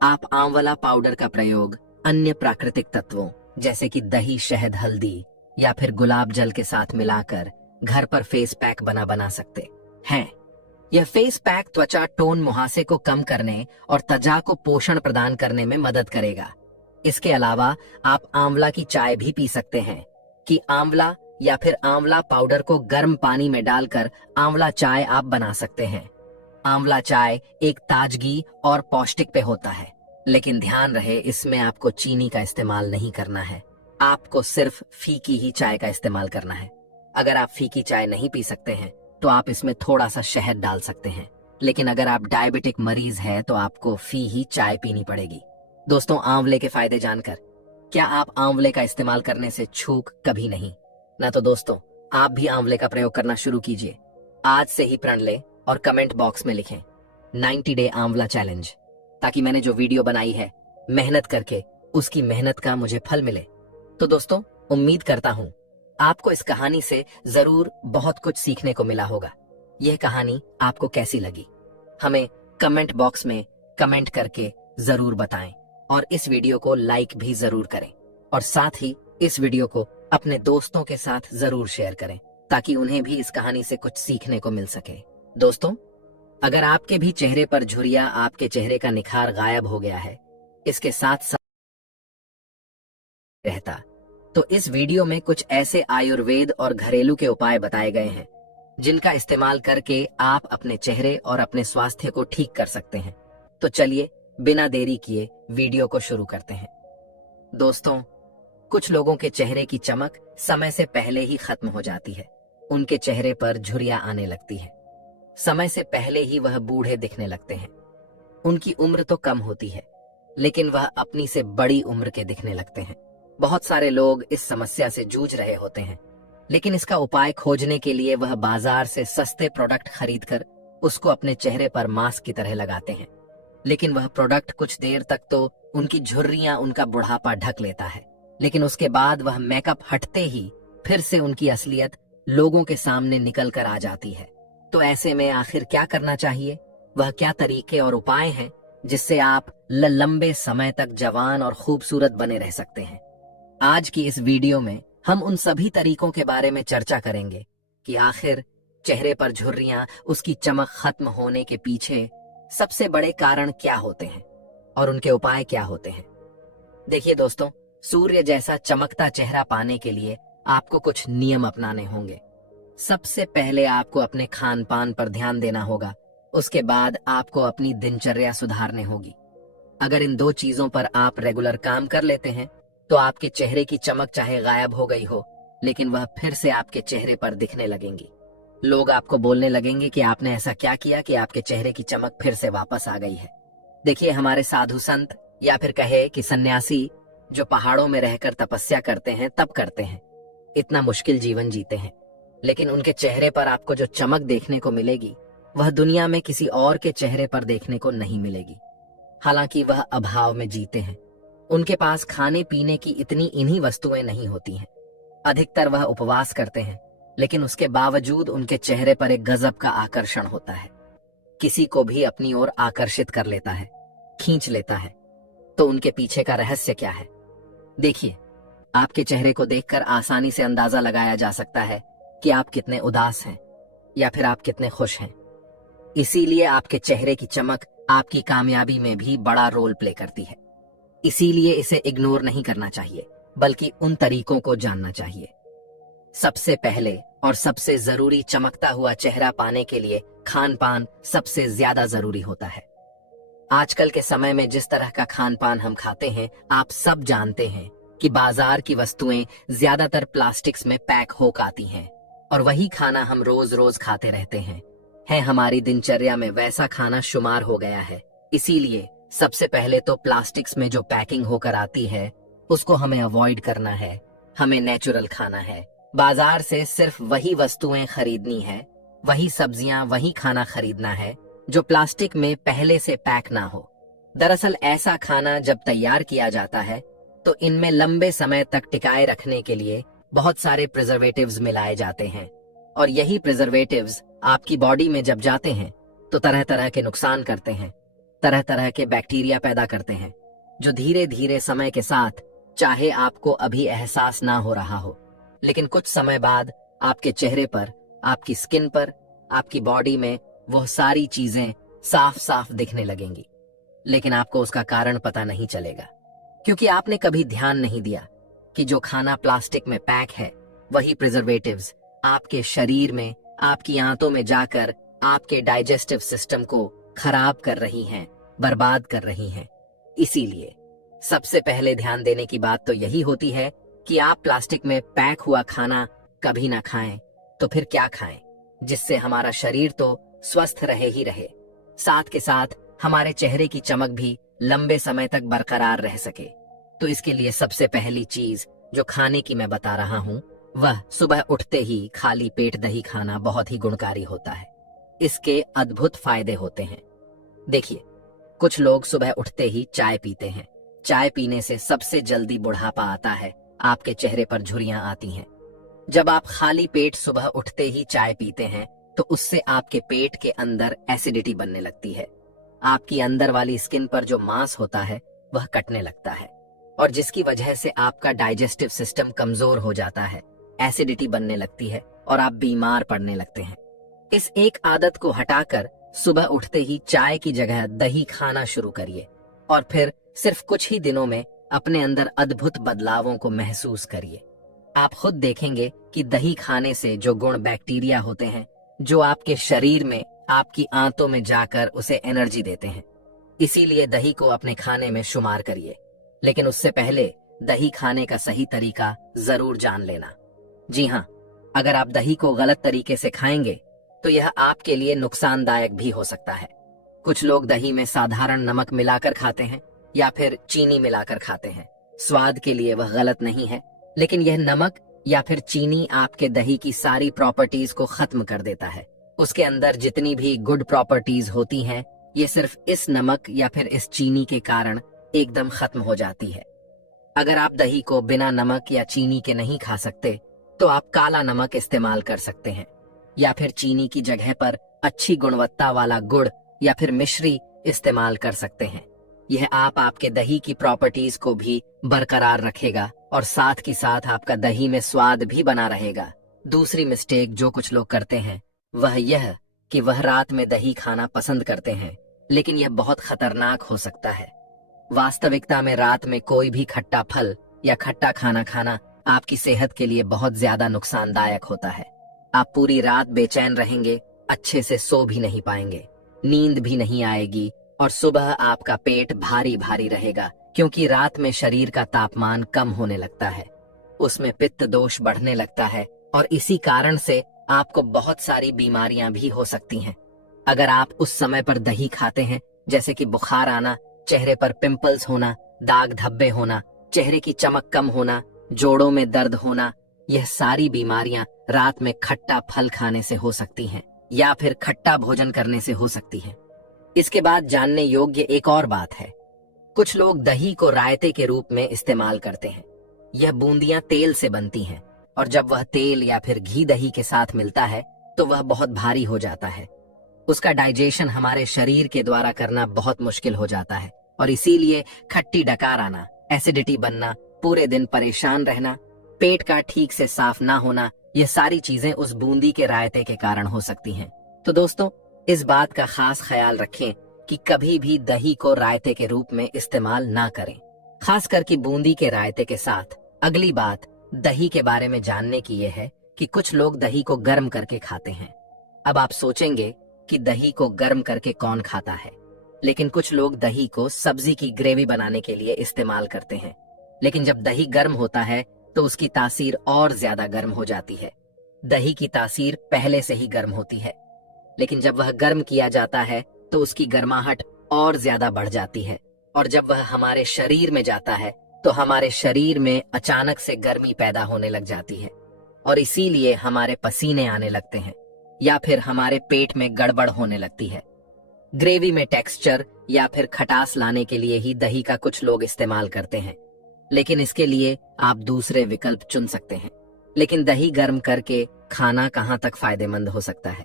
आप आंवला पाउडर का प्रयोग अन्य प्राकृतिक तत्वों जैसे कि दही, शहद, हल्दी या फिर गुलाब जल के साथ मिलाकर घर पर फेस पैक बना सकते हैं। यह फेस पैक त्वचा टोन मुहासे को कम करने और त्वचा को पोषण प्रदान करने में मदद करेगा। इसके अलावा आप आंवला की चाय भी पी सकते हैं कि आंवला या फिर आंवला पाउडर को गर्म पानी में डालकर आंवला चाय आप बना सकते हैं। आंवला चाय एक ताजगी और पौष्टिक पेय होता है, लेकिन ध्यान रहे इसमें आपको चीनी का इस्तेमाल नहीं करना है। आपको सिर्फ फीकी ही चाय का इस्तेमाल करना है। अगर आप फीकी चाय नहीं पी सकते हैं तो आप इसमें थोड़ा सा शहद डाल सकते हैं, लेकिन अगर आप डायबिटिक मरीज हैं तो आपको फी ही चाय पीनी पड़ेगी। दोस्तों, आंवले के फायदे जानकर क्या आप आंवले का इस्तेमाल करने से चूक कभी नहीं ना? तो दोस्तों, आप भी आंवले का प्रयोग करना शुरू कीजिए। आज से ही प्रण लें और कमेंट बॉक्स में लिखें 90 डे आंवला चैलेंज, ताकि मैंने जो वीडियो बनाई है मेहनत करके उसकी मेहनत का मुझे फल मिले। तो दोस्तों, उम्मीद करता हूं आपको इस कहानी से जरूर बहुत कुछ सीखने को मिला होगा। यह कहानी आपको कैसी लगी हमें कमेंट बॉक्स में कमेंट करके जरूर बताएं और इस वीडियो को लाइक भी जरूर करें और साथ ही इस वीडियो को अपने दोस्तों के साथ जरूर शेयर करें, ताकि उन्हें भी इस कहानी से कुछ सीखने को मिल सके। दोस्तों, अगर आपके भी चेहरे पर झुर्रियां, आपके चेहरे का निखार गायब हो गया है, इसके साथ साथ रहता, तो इस वीडियो में कुछ ऐसे आयुर्वेद और घरेलू के उपाय बताए गए हैं जिनका इस्तेमाल करके आप अपने चेहरे और अपने स्वास्थ्य को ठीक कर सकते हैं। तो चलिए बिना देरी किए वीडियो को शुरू करते हैं। दोस्तों, कुछ लोगों के चेहरे की चमक समय से पहले ही खत्म हो जाती है। उनके चेहरे पर झुर्रियां आने लगती है। समय से पहले ही वह बूढ़े दिखने लगते हैं। उनकी उम्र तो कम होती है, लेकिन वह अपनी से बड़ी उम्र के दिखने लगते हैं। बहुत सारे लोग इस समस्या से जूझ रहे होते हैं, लेकिन इसका उपाय खोजने के लिए वह बाजार से सस्ते प्रोडक्ट खरीदकर उसको अपने चेहरे पर मास्क की तरह लगाते हैं। लेकिन वह प्रोडक्ट कुछ देर तक तो उनकी झुर्रियां, उनका बुढ़ापा ढक लेता है, लेकिन उसके बाद वह मेकअप हटते ही फिर से उनकी असलियत लोगों के सामने निकल कर आ जाती है। तो ऐसे में आखिर क्या करना चाहिए? वह क्या तरीके और उपाय हैं जिससे आप लंबे समय तक जवान और खूबसूरत बने रह सकते हैं? आज की इस वीडियो में हम उन सभी तरीकों के बारे में चर्चा करेंगे कि आखिर चेहरे पर झुर्रियां, उसकी चमक खत्म होने के पीछे सबसे बड़े कारण क्या होते हैं और उनके उपाय क्या होते हैं। देखिए दोस्तों, सूर्य जैसा चमकता चेहरा पाने के लिए आपको कुछ नियम अपनाने होंगे। सबसे पहले आपको अपने खान पान पर ध्यान देना होगा। उसके बाद आपको अपनी दिनचर्या सुधारने होगी। अगर इन दो चीजों पर आप रेगुलर काम कर लेते हैं तो आपके चेहरे की चमक चाहे गायब हो गई हो, लेकिन वह फिर से आपके चेहरे पर दिखने लगेंगी। लोग आपको बोलने लगेंगे कि आपने ऐसा क्या किया कि आपके चेहरे की चमक फिर से वापस आ गई है। देखिए, हमारे साधु संत या फिर कहे कि सन्यासी जो पहाड़ों में रहकर तपस्या करते हैं, तब करते हैं, इतना मुश्किल जीवन जीते हैं, लेकिन उनके चेहरे पर आपको जो चमक देखने को मिलेगी वह दुनिया में किसी और के चेहरे पर देखने को नहीं मिलेगी। हालांकि वह अभाव में जीते हैं। उनके पास खाने पीने की इतनी इन्हीं वस्तुएं नहीं होती हैं। अधिकतर वह उपवास करते हैं, लेकिन उसके बावजूद उनके चेहरे पर एक गजब का आकर्षण होता है। किसी को भी अपनी ओर आकर्षित कर लेता है, खींच लेता है। तो उनके पीछे का रहस्य क्या है? देखिए, आपके चेहरे को देखकर आसानी से अंदाजा लगाया जा सकता है कि आप कितने उदास हैं या फिर आप कितने खुश हैं। इसीलिए आपके चेहरे की चमक आपकी कामयाबी में भी बड़ा रोल प्ले करती है। इसीलिए इसे इग्नोर नहीं करना चाहिए, बल्कि उन तरीकों को जानना चाहिए। सबसे पहले और सबसे जरूरी, चमकता हुआ चेहरा पाने के लिए खान पान सबसे ज्यादा जरूरी होता है। आजकल के समय में जिस तरह का खान पान हम खाते हैं, आप सब जानते हैं कि बाजार की वस्तुएं ज्यादातर प्लास्टिक्स में पैक होकर आती हैं और वही खाना हम रोज रोज खाते रहते हैं। हमारी दिनचर्या में वैसा खाना शुमार हो गया है। इसीलिए सबसे पहले तो प्लास्टिक्स में जो पैकिंग होकर आती है उसको हमें अवॉइड करना है। हमें नेचुरल खाना है। बाजार से सिर्फ वही वस्तुएं खरीदनी है, वही सब्जियां, वही खाना खरीदना है जो प्लास्टिक में पहले से पैक ना हो। दरअसल ऐसा खाना जब तैयार किया जाता है तो इनमें लंबे समय तक टिकाए रखने के लिए बहुत सारे प्रिजर्वेटिव्स मिलाए जाते हैं, और यही प्रिजर्वेटिव्स आपकी बॉडी में जब जाते हैं तो तरह तरह के नुकसान करते हैं, तरह तरह के बैक्टीरिया पैदा करते हैं, जो धीरे धीरे समय के साथ, चाहे आपको अभी एहसास ना हो रहा हो, लेकिन कुछ समय बाद आपके चेहरे पर, आपकी स्किन पर, आपकी बॉडी में वह सारी चीजें साफ साफ दिखने लगेंगी। लेकिन आपको उसका कारण पता नहीं चलेगा, क्योंकि आपने कभी ध्यान नहीं दिया कि जो खाना प्लास्टिक में पैक है वही प्रिजर्वेटिव्स आपके शरीर में, आपकी आंतों में जाकर आपके डाइजेस्टिव सिस्टम को खराब कर रही हैं, बर्बाद कर रही हैं। इसीलिए सबसे पहले ध्यान देने की बात तो यही होती है कि आप प्लास्टिक में पैक हुआ खाना कभी ना खाएं। तो फिर क्या खाएं जिससे हमारा शरीर तो स्वस्थ रहे ही रहे, साथ के साथ हमारे चेहरे की चमक भी लंबे समय तक बरकरार रह सके। तो इसके लिए सबसे पहली चीज जो खाने की मैं बता रहा हूं, वह सुबह उठते ही खाली पेट दही खाना बहुत ही गुणकारी होता है। इसके अद्भुत फायदे होते हैं। देखिए, कुछ लोग सुबह उठते ही चाय पीते हैं। चाय पीने से सबसे जल्दी बुढ़ापा आता है, आपके चेहरे पर झुर्रियां आती हैं। जब आप खाली पेट सुबह उठते ही चाय पीते हैं तो उससे आपके पेट के अंदर एसिडिटी बनने लगती है। आपकी अंदर वाली स्किन पर जो मांस होता है वह कटने लगता है, और जिसकी वजह से आपका डाइजेस्टिव सिस्टम कमजोर हो जाता है, एसिडिटी बनने लगती है और आप बीमार पड़ने लगते हैं। इस एक आदत को हटाकर सुबह उठते ही चाय की जगह दही खाना शुरू करिए, और फिर सिर्फ कुछ ही दिनों में अपने अंदर अद्भुत बदलावों को महसूस करिए। आप खुद देखेंगे कि दही खाने से जो गुण बैक्टीरिया होते हैं, जो आपके शरीर में आपकी आंतों में जाकर उसे एनर्जी देते हैं। इसीलिए दही को अपने खाने में शुमार करिए। लेकिन उससे पहले दही खाने का सही तरीका जरूर जान लेना। जी हाँ, अगर आप दही को गलत तरीके से खाएंगे तो यह आपके लिए नुकसानदायक भी हो सकता है। कुछ लोग दही में साधारण नमक मिलाकर खाते हैं या फिर चीनी मिलाकर खाते हैं। स्वाद के लिए वह गलत नहीं है, लेकिन यह नमक या फिर चीनी आपके दही की सारी प्रॉपर्टीज को खत्म कर देता है। उसके अंदर जितनी भी गुड प्रॉपर्टीज होती हैं, ये सिर्फ इस नमक या फिर इस चीनी के कारण एकदम खत्म हो जाती है। अगर आप दही को बिना नमक या चीनी के नहीं खा सकते तो आप काला नमक इस्तेमाल कर सकते हैं, या फिर चीनी की जगह पर अच्छी गुणवत्ता वाला गुड़ या फिर मिश्री इस्तेमाल कर सकते हैं। यह आपके दही की प्रॉपर्टीज को भी बरकरार रखेगा और साथ ही साथ आपका दही में स्वाद भी बना रहेगा। दूसरी मिस्टेक जो कुछ लोग करते हैं वह यह कि वह रात में दही खाना पसंद करते हैं, लेकिन यह बहुत खतरनाक हो सकता है। वास्तविकता में रात में कोई भी खट्टा फल या खट्टा खाना खाना आपकी सेहत के लिए बहुत ज्यादा नुकसानदायक होता है। आप पूरी रात बेचैन रहेंगे, अच्छे से सो भी नहीं पाएंगे, नींद भी नहीं आएगी और सुबह आपका पेट भारी भारी रहेगा, क्योंकि रात में शरीर का तापमान कम होने लगता है, उसमें पित्त दोष बढ़ने लगता है और इसी कारण से आपको बहुत सारी बीमारियां भी हो सकती हैं। अगर आप उस समय पर दही खाते हैं, जैसे कि बुखार आना, चेहरे पर पिंपल्स होना, दाग धब्बे होना, चेहरे की चमक कम होना, जोड़ों में दर्द होना, यह सारी बीमारियां रात में खट्टा फल खाने से हो सकती हैं या फिर खट्टा भोजन करने से हो सकती हैं। इसके बाद जानने योग्य एक और बात है, कुछ लोग दही को रायते के रूप में इस्तेमाल करते हैं। यह बूंदियां तेल से बनती हैं और जब वह तेल या फिर घी दही के साथ मिलता है तो वह बहुत भारी हो जाता है। उसका डाइजेशन हमारे शरीर के द्वारा करना बहुत मुश्किल हो जाता है और इसीलिए खट्टी डकार आना, एसिडिटी बनना, पूरे दिन परेशान रहना, पेट का ठीक से साफ ना होना, ये सारी चीजें उस बूंदी के रायते के कारण हो सकती हैं। तो दोस्तों, इस बात का खास ख्याल रखें कि कभी भी दही को रायते के रूप में इस्तेमाल ना करें, खास करके बूंदी के रायते के साथ। अगली बात दही के बारे में जानने की यह है कि कुछ लोग दही को गर्म करके खाते हैं। अब आप सोचेंगे कि दही को गर्म करके कौन खाता है, लेकिन कुछ लोग दही को सब्जी की ग्रेवी बनाने के लिए इस्तेमाल करते हैं। लेकिन जब दही गर्म होता है तो उसकी तासीर और ज्यादा गर्म हो जाती है। दही की तासीर पहले से ही गर्म होती है, लेकिन जब वह गर्म किया जाता है तो उसकी गर्माहट और ज्यादा बढ़ जाती है और जब वह हमारे शरीर में जाता है तो हमारे शरीर में अचानक से गर्मी पैदा होने लग जाती है और इसीलिए हमारे पसीने आने लगते हैं या फिर हमारे पेट में गड़बड़ होने लगती है। ग्रेवी में टेक्सचर या फिर खटास लाने के लिए ही दही का कुछ लोग इस्तेमाल करते हैं, लेकिन इसके लिए आप दूसरे विकल्प चुन सकते हैं। लेकिन दही गर्म करके खाना कहाँ तक फायदेमंद हो सकता है,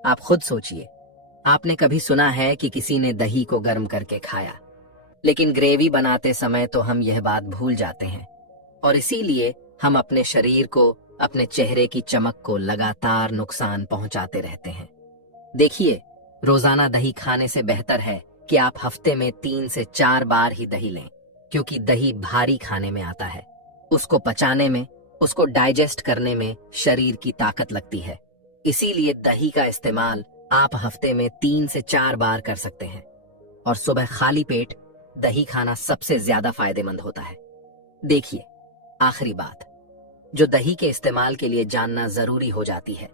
आप खुद सोचिए। आपने कभी सुना है कि किसी ने दही को गर्म करके खाया? लेकिन ग्रेवी बनाते समय तो हम यह बात भूल जाते हैं और इसीलिए हम अपने शरीर को, अपने चेहरे की चमक को लगातार नुकसान पहुंचाते रहते हैं। देखिए, रोजाना दही खाने से बेहतर है कि आप हफ्ते में 3 से 4 बार ही दही लें, क्योंकि दही भारी खाने में आता है। उसको पचाने में, उसको डाइजेस्ट करने में शरीर की ताकत लगती है। इसीलिए दही का इस्तेमाल आप हफ्ते में 3 से 4 बार कर सकते हैं और सुबह खाली पेट दही खाना सबसे ज्यादा फायदेमंद होता है। देखिए, आखिरी बात जो दही के इस्तेमाल के लिए जानना जरूरी हो जाती है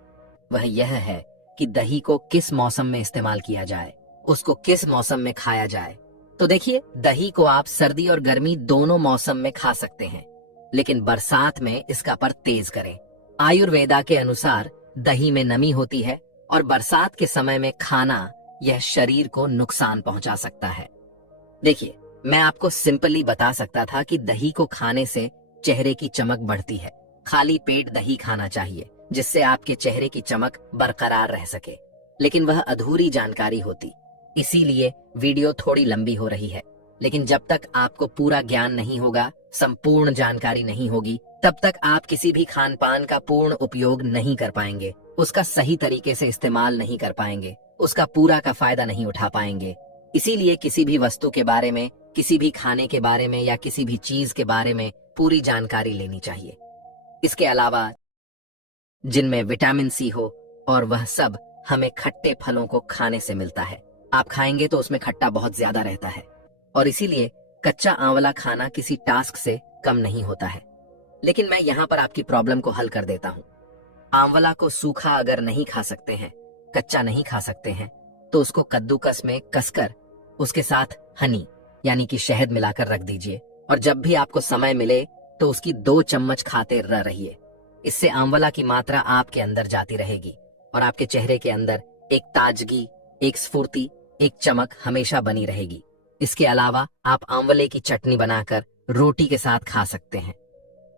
वह यह है कि दही को किस मौसम में इस्तेमाल किया जाए, उसको किस मौसम में खाया जाए। तो देखिए, दही को आप सर्दी और गर्मी दोनों मौसम में खा सकते हैं, लेकिन बरसात में इसका पर तेज करें। आयुर्वेदा के अनुसार दही में नमी होती है और बरसात के समय में खाना यह शरीर को नुकसान पहुंचा सकता है। देखिए, मैं आपको सिंपली बता सकता था कि दही को खाने से चेहरे की चमक बढ़ती है। खाली पेट दही खाना चाहिए जिससे आपके चेहरे की चमक बरकरार रह सके, लेकिन वह अधूरी जानकारी होती, इसीलिए वीडियो थोड़ी लंबी हो रही है। लेकिन जब तक आपको पूरा ज्ञान नहीं होगा, संपूर्ण जानकारी नहीं होगी, तब तक आप किसी भी खान पान का पूर्ण उपयोग नहीं कर पाएंगे, उसका सही तरीके से इस्तेमाल नहीं कर पाएंगे, उसका पूरा का फायदा नहीं उठा पाएंगे। इसीलिए किसी भी वस्तु के बारे में किसी भी खाने के बारे में या किसी भी चीज के बारे में पूरी जानकारी लेनी चाहिए। इसके अलावा जिनमें विटामिन सी हो, और वह सब हमें खट्टे फलों को खाने से मिलता है। आप खाएंगे तो उसमें खट्टा बहुत ज्यादा रहता है, और इसीलिए कच्चा आंवला खाना किसी टास्क से कम नहीं होता है। लेकिन मैं यहाँ पर आपकी प्रॉब्लम को हल कर देता हूँ। आंवला को सूखा अगर नहीं खा सकते हैं, कच्चा नहीं खा सकते हैं, तो उसको कद्दूकस में कसकर उसके साथ हनी यानी कि शहद मिलाकर रख दीजिए, और जब भी आपको समय मिले तो उसकी 2 चम्मच खाते रहिए। इससे आंवला की मात्रा आपके अंदर जाती रहेगी और आपके चेहरे के अंदर एक ताजगी, एक स्फूर्ति, एक चमक हमेशा बनी रहेगी। इसके अलावा आप आंवले की चटनी बनाकर रोटी के साथ खा सकते हैं,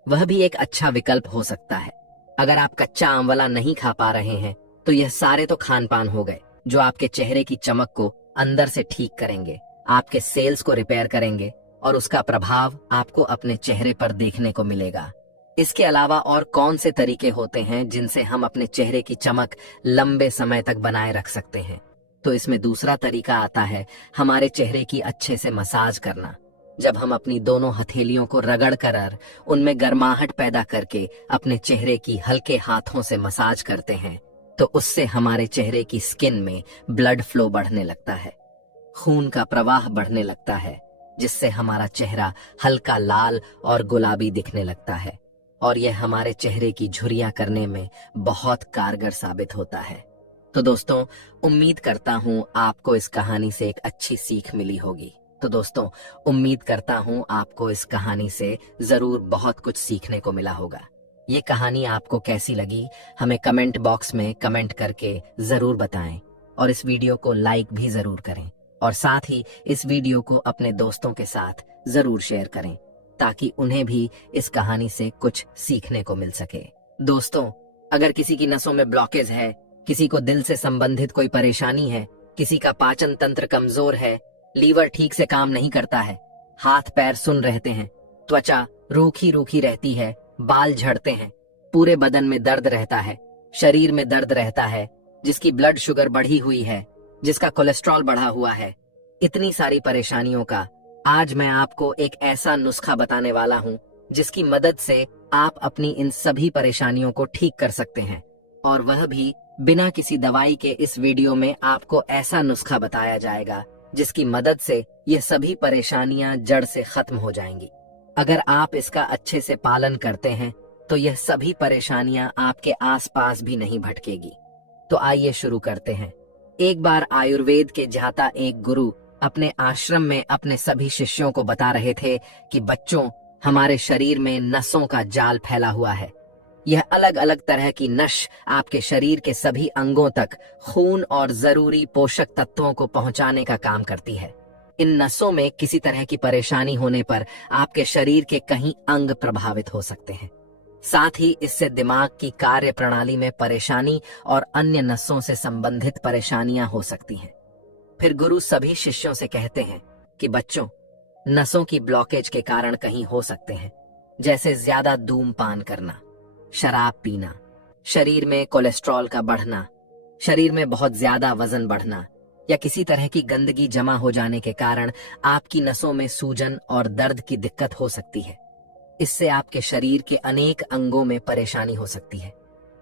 वह भी एक अच्छा विकल्प हो सकता है। अगर आप कच्चा आंवला नहीं खा पा रहे हैं तो यह सारे तो खान पान हो गए जो आपके चेहरे की चमक को अंदर से ठीक करेंगे, आपके सेल्स को रिपेयर करेंगे, और उसका प्रभाव आपको अपने चेहरे पर देखने को मिलेगा। इसके अलावा और कौन से तरीके होते हैं जिनसे हम अपने चेहरे की चमक लंबे समय तक बनाए रख सकते हैं? तो इसमें दूसरा तरीका आता है हमारे चेहरे की अच्छे से मसाज करना। जब हम अपनी दोनों हथेलियों को रगड़ कर उनमें गर्माहट पैदा करके अपने चेहरे की हल्के हाथों से मसाज करते हैं, तो उससे हमारे चेहरे की स्किन में ब्लड फ्लो बढ़ने लगता है, खून का प्रवाह बढ़ने लगता है, जिससे हमारा चेहरा हल्का लाल और गुलाबी दिखने लगता है, और यह हमारे चेहरे की झुर्रियां करने में बहुत कारगर साबित होता है। तो दोस्तों, उम्मीद करता हूं आपको इस कहानी से एक अच्छी सीख मिली होगी। तो दोस्तों, उम्मीद करता हूं आपको इस कहानी से जरूर बहुत कुछ सीखने को मिला होगा। ये कहानी आपको कैसी लगी हमें कमेंट बॉक्स में कमेंट करके जरूर बताएं, और इस वीडियो को लाइक भी जरूर करें, और साथ ही इस वीडियो को अपने दोस्तों के साथ जरूर शेयर करें ताकि उन्हें भी इस कहानी से कुछ सीखने को मिल सके। दोस्तों, अगर किसी की नसों में ब्लॉकेज है, किसी को दिल से संबंधित कोई परेशानी है, किसी का पाचन तंत्र कमजोर है, लीवर ठीक से काम नहीं करता है, हाथ पैर सुन रहते हैं, त्वचा रूखी रूखी रहती है, बाल झड़ते हैं, पूरे बदन में दर्द रहता है, शरीर में दर्द रहता है, जिसकी ब्लड शुगर बढ़ी हुई है, जिसका कोलेस्ट्रॉल बढ़ा हुआ है, इतनी सारी परेशानियों का आज मैं आपको एक ऐसा नुस्खा बताने वाला हूं जिसकी मदद से आप अपनी इन सभी परेशानियों को ठीक कर सकते हैं, और वह भी बिना किसी दवाई के। इस वीडियो में आपको ऐसा नुस्खा बताया जाएगा जिसकी मदद से ये सभी परेशानियां जड़ से खत्म हो जाएंगी। अगर आप इसका अच्छे से पालन करते हैं तो यह सभी परेशानियां आपके आसपास भी नहीं भटकेगी। तो आइए शुरू करते हैं। एक बार आयुर्वेद के जाता एक गुरु अपने आश्रम में अपने सभी शिष्यों को बता रहे थे कि बच्चों, हमारे शरीर में नसों का जाल फैला हुआ है। यह अलग अलग तरह की नस आपके शरीर के सभी अंगों तक खून और जरूरी पोषक तत्वों को पहुंचाने का काम करती है। इन नसों में किसी तरह की परेशानी होने पर आपके शरीर के कहीं अंग प्रभावित हो सकते हैं। साथ ही इससे दिमाग की कार्य प्रणाली में परेशानी और अन्य नसों से संबंधित परेशानियां हो सकती हैं। फिर गुरु सभी शिष्यों से कहते हैं कि बच्चों, नसों की ब्लॉकेज के कारण कहीं हो सकते हैं, जैसे ज्यादा धूम्रपान करना, शराब पीना, शरीर में कोलेस्ट्रॉल का बढ़ना, शरीर में बहुत ज्यादा वजन बढ़ना, या किसी तरह की गंदगी जमा हो जाने के कारण आपकी नसों में सूजन और दर्द की दिक्कत हो सकती है। इससे आपके शरीर के अनेक अंगों में परेशानी हो सकती है।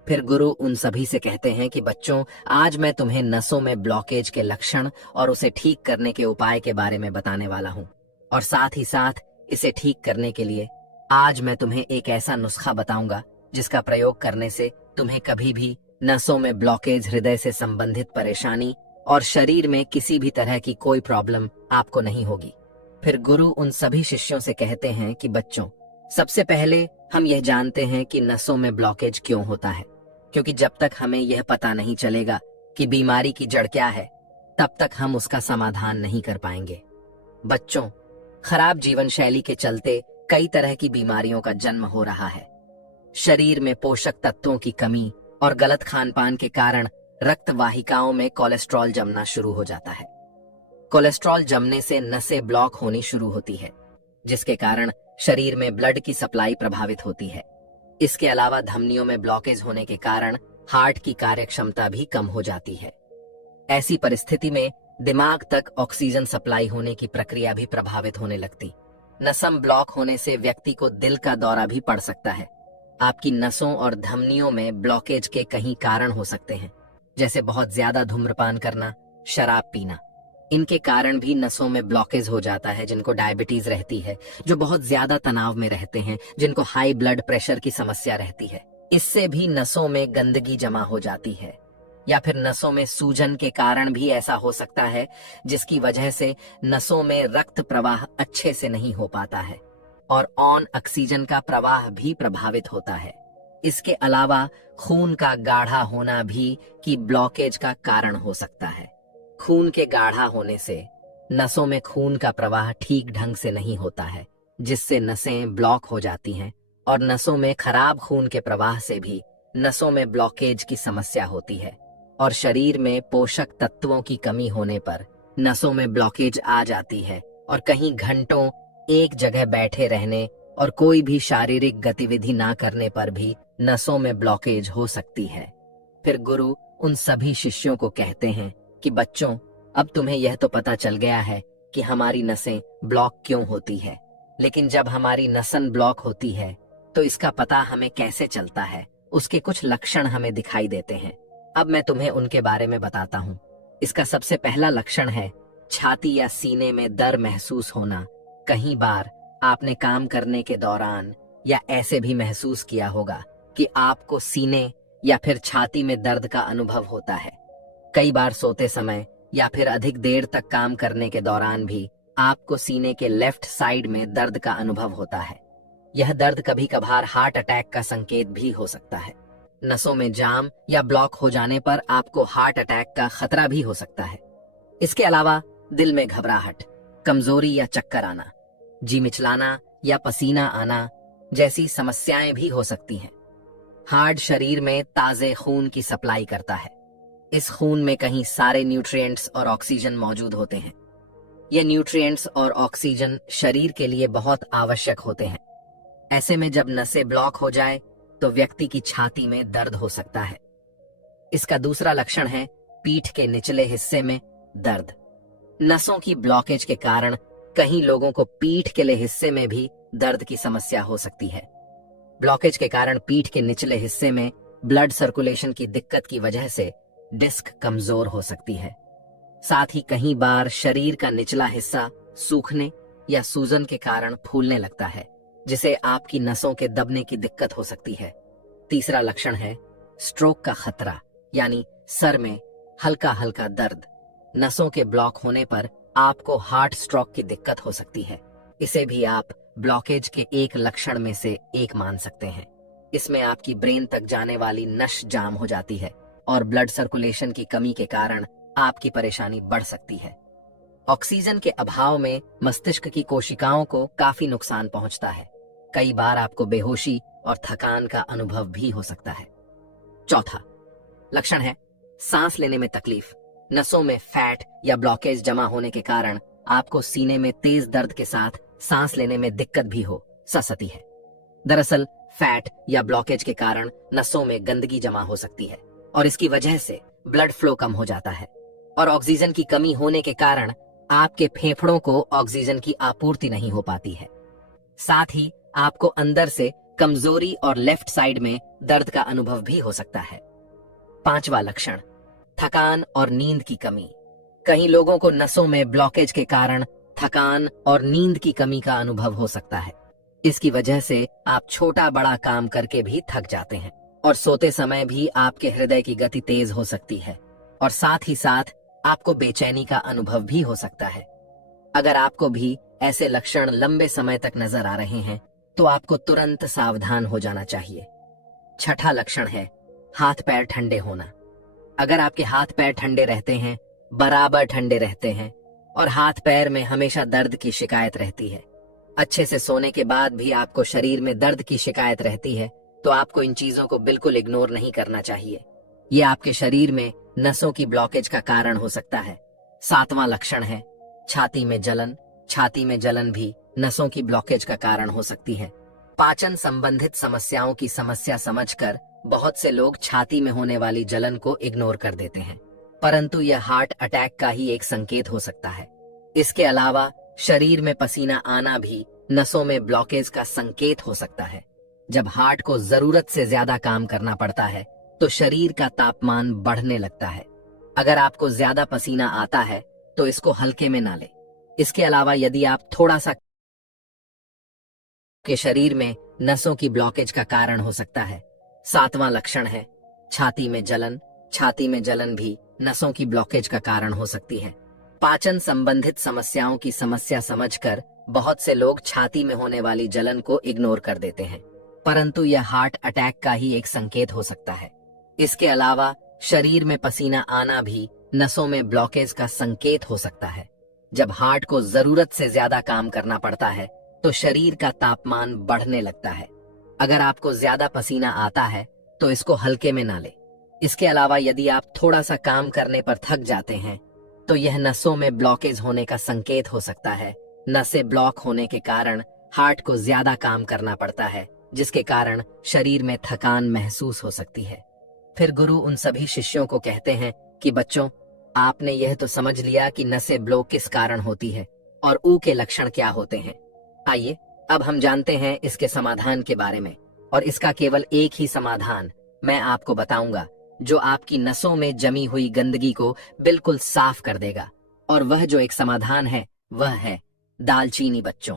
फिर गुरु उन सभी से कहते हैं कि बच्चों, आज मैं तुम्हें नसों में ब्लॉकेज के लक्षण और उसे ठीक करने के उपाय के बारे में बताने वाला हूँ, और साथ ही साथ इसे ठीक करने के लिए आज मैं तुम्हें एक ऐसा नुस्खा बताऊंगा जिसका प्रयोग करने से तुम्हें कभी भी नसों में ब्लॉकेज, हृदय से संबंधित परेशानी और शरीर में किसी भी तरह की कोई प्रॉब्लम आपको नहीं होगी। फिर गुरु उन सभी शिष्यों से कहते हैं कि बच्चों, सबसे पहले हम यह जानते हैं कि नसों में ब्लॉकेज क्यों होता है, क्योंकि जब तक हमें यह पता नहीं चलेगा कि बीमारी की जड़ क्या है, तब तक हम उसका समाधान नहीं कर पाएंगे। बच्चों, खराब जीवन शैली के चलते कई तरह की बीमारियों का जन्म हो रहा है। शरीर में पोषक तत्वों की कमी और गलत खान पान के कारण रक्त वाहिकाओं में कोलेस्ट्रॉल जमना शुरू हो जाता है। कोलेस्ट्रॉल जमने से नसें ब्लॉक होनी शुरू होती है, जिसके कारण शरीर में ब्लड की सप्लाई प्रभावित होती है। इसके अलावा धमनियों में ब्लॉकेज होने के कारण हार्ट की कार्यक्षमता भी कम हो जाती है। ऐसी परिस्थिति में दिमाग तक ऑक्सीजन सप्लाई होने की प्रक्रिया भी प्रभावित होने लगती। नसम ब्लॉक होने से व्यक्ति को दिल का दौरा भी पड़ सकता है। आपकी नसों और धमनियों में ब्लॉकेज के कई कारण हो सकते हैं, जैसे बहुत ज्यादा धूम्रपान करना, शराब पीना। इनके कारण भी नसों में ब्लॉकेज हो जाता है। जिनको डायबिटीज रहती है, जो बहुत ज्यादा तनाव में रहते हैं, जिनको हाई ब्लड प्रेशर की समस्या रहती है, इससे भी नसों में गंदगी जमा हो जाती है। या फिर नसों में सूजन के कारण भी ऐसा हो सकता है, जिसकी वजह से नसों में रक्त प्रवाह अच्छे से नहीं हो पाता है और ऑन ऑक्सीजन का प्रवाह भी प्रभावित होता है। इसके अलावा खून का गाढ़ा होना भी की ब्लॉकेज का कारण हो सकता है। खून के गाढ़ा होने से नसों में खून का प्रवाह ठीक ढंग से नहीं होता है, जिससे नसें ब्लॉक हो जाती हैं और नसों में खराब खून के प्रवाह से भी नसों में ब्लॉकेज की समस्या होती है और शरीर में पोषक तत्वों की कमी होने पर नसों में ब्लॉकेज आ जाती है और कहीं घंटों एक जगह बैठे रहने और कोई भी शारीरिक गतिविधि ना करने पर भी नसों में ब्लॉकेज हो सकती है। फिर गुरु उन सभी शिष्यों को कहते हैं कि बच्चों, अब तुम्हें यह तो पता चल गया है कि हमारी नसें ब्लॉक क्यों होती है, लेकिन जब हमारी नसन ब्लॉक होती है तो इसका पता हमें कैसे चलता है, उसके कुछ लक्षण हमें दिखाई देते हैं। अब मैं तुम्हें उनके बारे में बताता हूँ। इसका सबसे पहला लक्षण है छाती या सीने में दर्द महसूस होना। कई बार आपने काम करने के दौरान या ऐसे भी महसूस किया होगा कि आपको सीने या फिर छाती में दर्द का अनुभव होता है। कई बार सोते समय या फिर अधिक देर तक काम करने के दौरान भी आपको सीने के लेफ्ट साइड में दर्द का अनुभव होता है। यह दर्द कभी कभार हार्ट अटैक का संकेत भी हो सकता है। नसों में जाम या ब्लॉक हो जाने पर आपको हार्ट अटैक का खतरा भी हो सकता है। इसके अलावा दिल में घबराहट, कमजोरी या चक्कर आना, जी मिचलाना या पसीना आना जैसी समस्याएं भी हो सकती हैं। हार्ट शरीर में ताजे खून की सप्लाई करता है। इस खून में कहीं सारे न्यूट्रिएंट्स और ऑक्सीजन मौजूद होते हैं। ये न्यूट्रिएंट्स और ऑक्सीजन शरीर के लिए बहुत आवश्यक होते हैं। ऐसे में जब नसें ब्लॉक हो जाए तो व्यक्ति की छाती में दर्द हो सकता है। इसका दूसरा लक्षण है पीठ के निचले हिस्से में दर्द। नसों की ब्लॉकेज के कारण कई लोगों को पीठ के हिस्से में भी दर्द की समस्या हो सकती है। ब्लॉकेज के कारण पीठ के निचले हिस्से में ब्लड सर्कुलेशन की दिक्कत की वजह से डिस्क कमजोर हो सकती है। साथ ही कई बार शरीर का निचला हिस्सा सूखने या सूजन के कारण फूलने लगता है, जिसे आपकी नसों के दबने की दिक्कत हो सकती है। तीसरा लक्षण है स्ट्रोक का खतरा, यानी सर में हल्का हल्का दर्द। नसों के ब्लॉक होने पर आपको हार्ट स्ट्रोक की दिक्कत हो सकती है। इसे भी आप ब्लॉकेज के एक लक्षण में से एक मान सकते हैं। इसमें आपकी ब्रेन तक जाने वाली नस जाम हो जाती है और ब्लड सर्कुलेशन की कमी के कारण आपकी परेशानी बढ़ सकती है। ऑक्सीजन के अभाव में मस्तिष्क की कोशिकाओं को काफी नुकसान पहुंचता है। कई बार आपको बेहोशी और थकान का अनुभव भी हो सकता है। चौथा लक्षण है सांस लेने में तकलीफ। नसों में फैट या ब्लॉकेज जमा होने के कारण आपको सीने में तेज दर्द के साथ सांस लेने में दिक्कत भी हो सकती है। दरअसल फैट या ब्लॉकेज के कारण नसों में गंदगी जमा हो सकती है और इसकी वजह से ब्लड फ्लो कम हो जाता है और ऑक्सीजन की कमी होने के कारण आपके फेफड़ों को ऑक्सीजन की आपूर्ति नहीं हो पाती है। साथ ही आपको अंदर से कमजोरी और लेफ्ट साइड में दर्द का अनुभव भी हो सकता है। पांचवा लक्षण थकान और नींद की कमी। कई लोगों को नसों में ब्लॉकेज के कारण थकान और नींद की कमी का अनुभव हो सकता है। इसकी वजह से आप छोटा बड़ा काम करके भी थक जाते हैं और सोते समय भी आपके हृदय की गति तेज हो सकती है और साथ ही साथ आपको बेचैनी का अनुभव भी हो सकता है। अगर आपको भी ऐसे लक्षण लंबे समय तक नजर आ रहे हैं तो आपको तुरंत सावधान हो जाना चाहिए। छठा लक्षण है हाथ पैर ठंडे होना। अगर आपके हाथ पैर ठंडे रहते हैं, बराबर ठंडे रहते हैं और हाथ पैर में हमेशा दर्द की शिकायत रहती है, अच्छे से सोने के बाद भी आपको शरीर में दर्द की शिकायत रहती है, तो आपको इन चीजों को बिल्कुल इग्नोर नहीं करना चाहिए। ये आपके शरीर में नसों की ब्लॉकेज का कारण हो सकता है। सातवां लक्षण है छाती में जलन। छाती में जलन भी नसों की ब्लॉकेज का कारण हो सकती है। पाचन संबंधित समस्याओं की समस्या समझकर बहुत से लोग छाती में होने वाली जलन को इग्नोर कर देते हैं, परंतु यह हार्ट अटैक का ही एक संकेत हो सकता है। इसके अलावा शरीर में पसीना आना भी नसों में ब्लॉकेज का संकेत हो सकता है। जब हार्ट को जरूरत से ज्यादा काम करना पड़ता है तो शरीर का तापमान बढ़ने लगता है। अगर आपको ज्यादा पसीना आता है तो इसको हल्के में ना ले। इसके अलावा यदि आप थोड़ा सा के शरीर में नसों की ब्लॉकेज का कारण हो सकता है। 7वां लक्षण है छाती में जलन। छाती में जलन भी नसों की ब्लॉकेज का कारण हो सकती है। पाचन संबंधित समस्याओं की समस्या समझकर बहुत से लोग छाती में होने वाली जलन को इग्नोर कर देते हैं, परंतु यह हार्ट अटैक का ही एक संकेत हो सकता है। इसके अलावा शरीर में पसीना आना भी नसों में ब्लॉकेज का संकेत हो सकता है। जब हार्ट को जरूरत से ज्यादा काम करना पड़ता है तो शरीर का तापमान बढ़ने लगता है। अगर आपको ज्यादा पसीना आता है तो इसको हल्के में ना ले। इसके अलावा यदि आप थोड़ा सा काम करने पर थक जाते हैं तो यह नसों में ब्लॉकेज होने का संकेत हो सकता है। नसें ब्लॉक होने के कारण हार्ट को ज्यादा काम करना पड़ता है, जिसके कारण शरीर में थकान महसूस हो सकती है। फिर गुरु उन सभी शिष्यों को कहते हैं कि बच्चों, आपने यह तो समझ लिया कि नसें ब्लॉक किस कारण होती है और ऊ के लक्षण क्या होते हैं। आइए अब हम जानते हैं इसके समाधान के बारे में, और इसका केवल एक ही समाधान मैं आपको बताऊंगा जो आपकी नसों में जमी हुई गंदगी को बिल्कुल साफ कर देगा। और वह जो एक समाधान है वह है दालचीनी। बच्चों,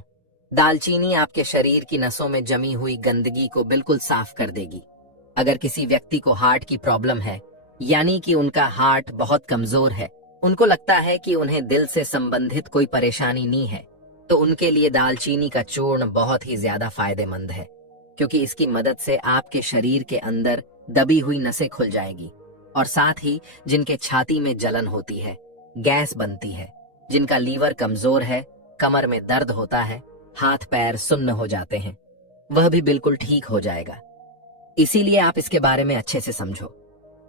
दालचीनी आपके शरीर की नसों में जमी हुई गंदगी को बिल्कुल साफ कर देगी। अगर किसी व्यक्ति को हार्ट की प्रॉब्लम है, यानी कि उनका हार्ट बहुत कमजोर है, उनको लगता है कि उन्हें दिल से संबंधित कोई परेशानी नहीं है, तो उनके लिए दालचीनी का चूर्ण बहुत ही ज्यादा फायदेमंद है, क्योंकि इसकी मदद से आपके शरीर के अंदर दबी हुई नसें खुल जाएगी। और साथ ही जिनके छाती में जलन होती है, गैस बनती है, जिनका लीवर कमजोर है, कमर में दर्द होता है, हाथ पैर सुन्न हो जाते हैं, वह भी बिल्कुल ठीक हो जाएगा। इसीलिए आप इसके बारे में अच्छे से समझो।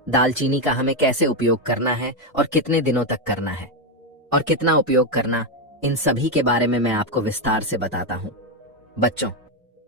दालचीनी का हमें कैसे उपयोग करना है और कितने दिनों तक करना है और कितना उपयोग करना, इन सभी के बारे में मैं आपको विस्तार से बताता हूँ। बच्चों,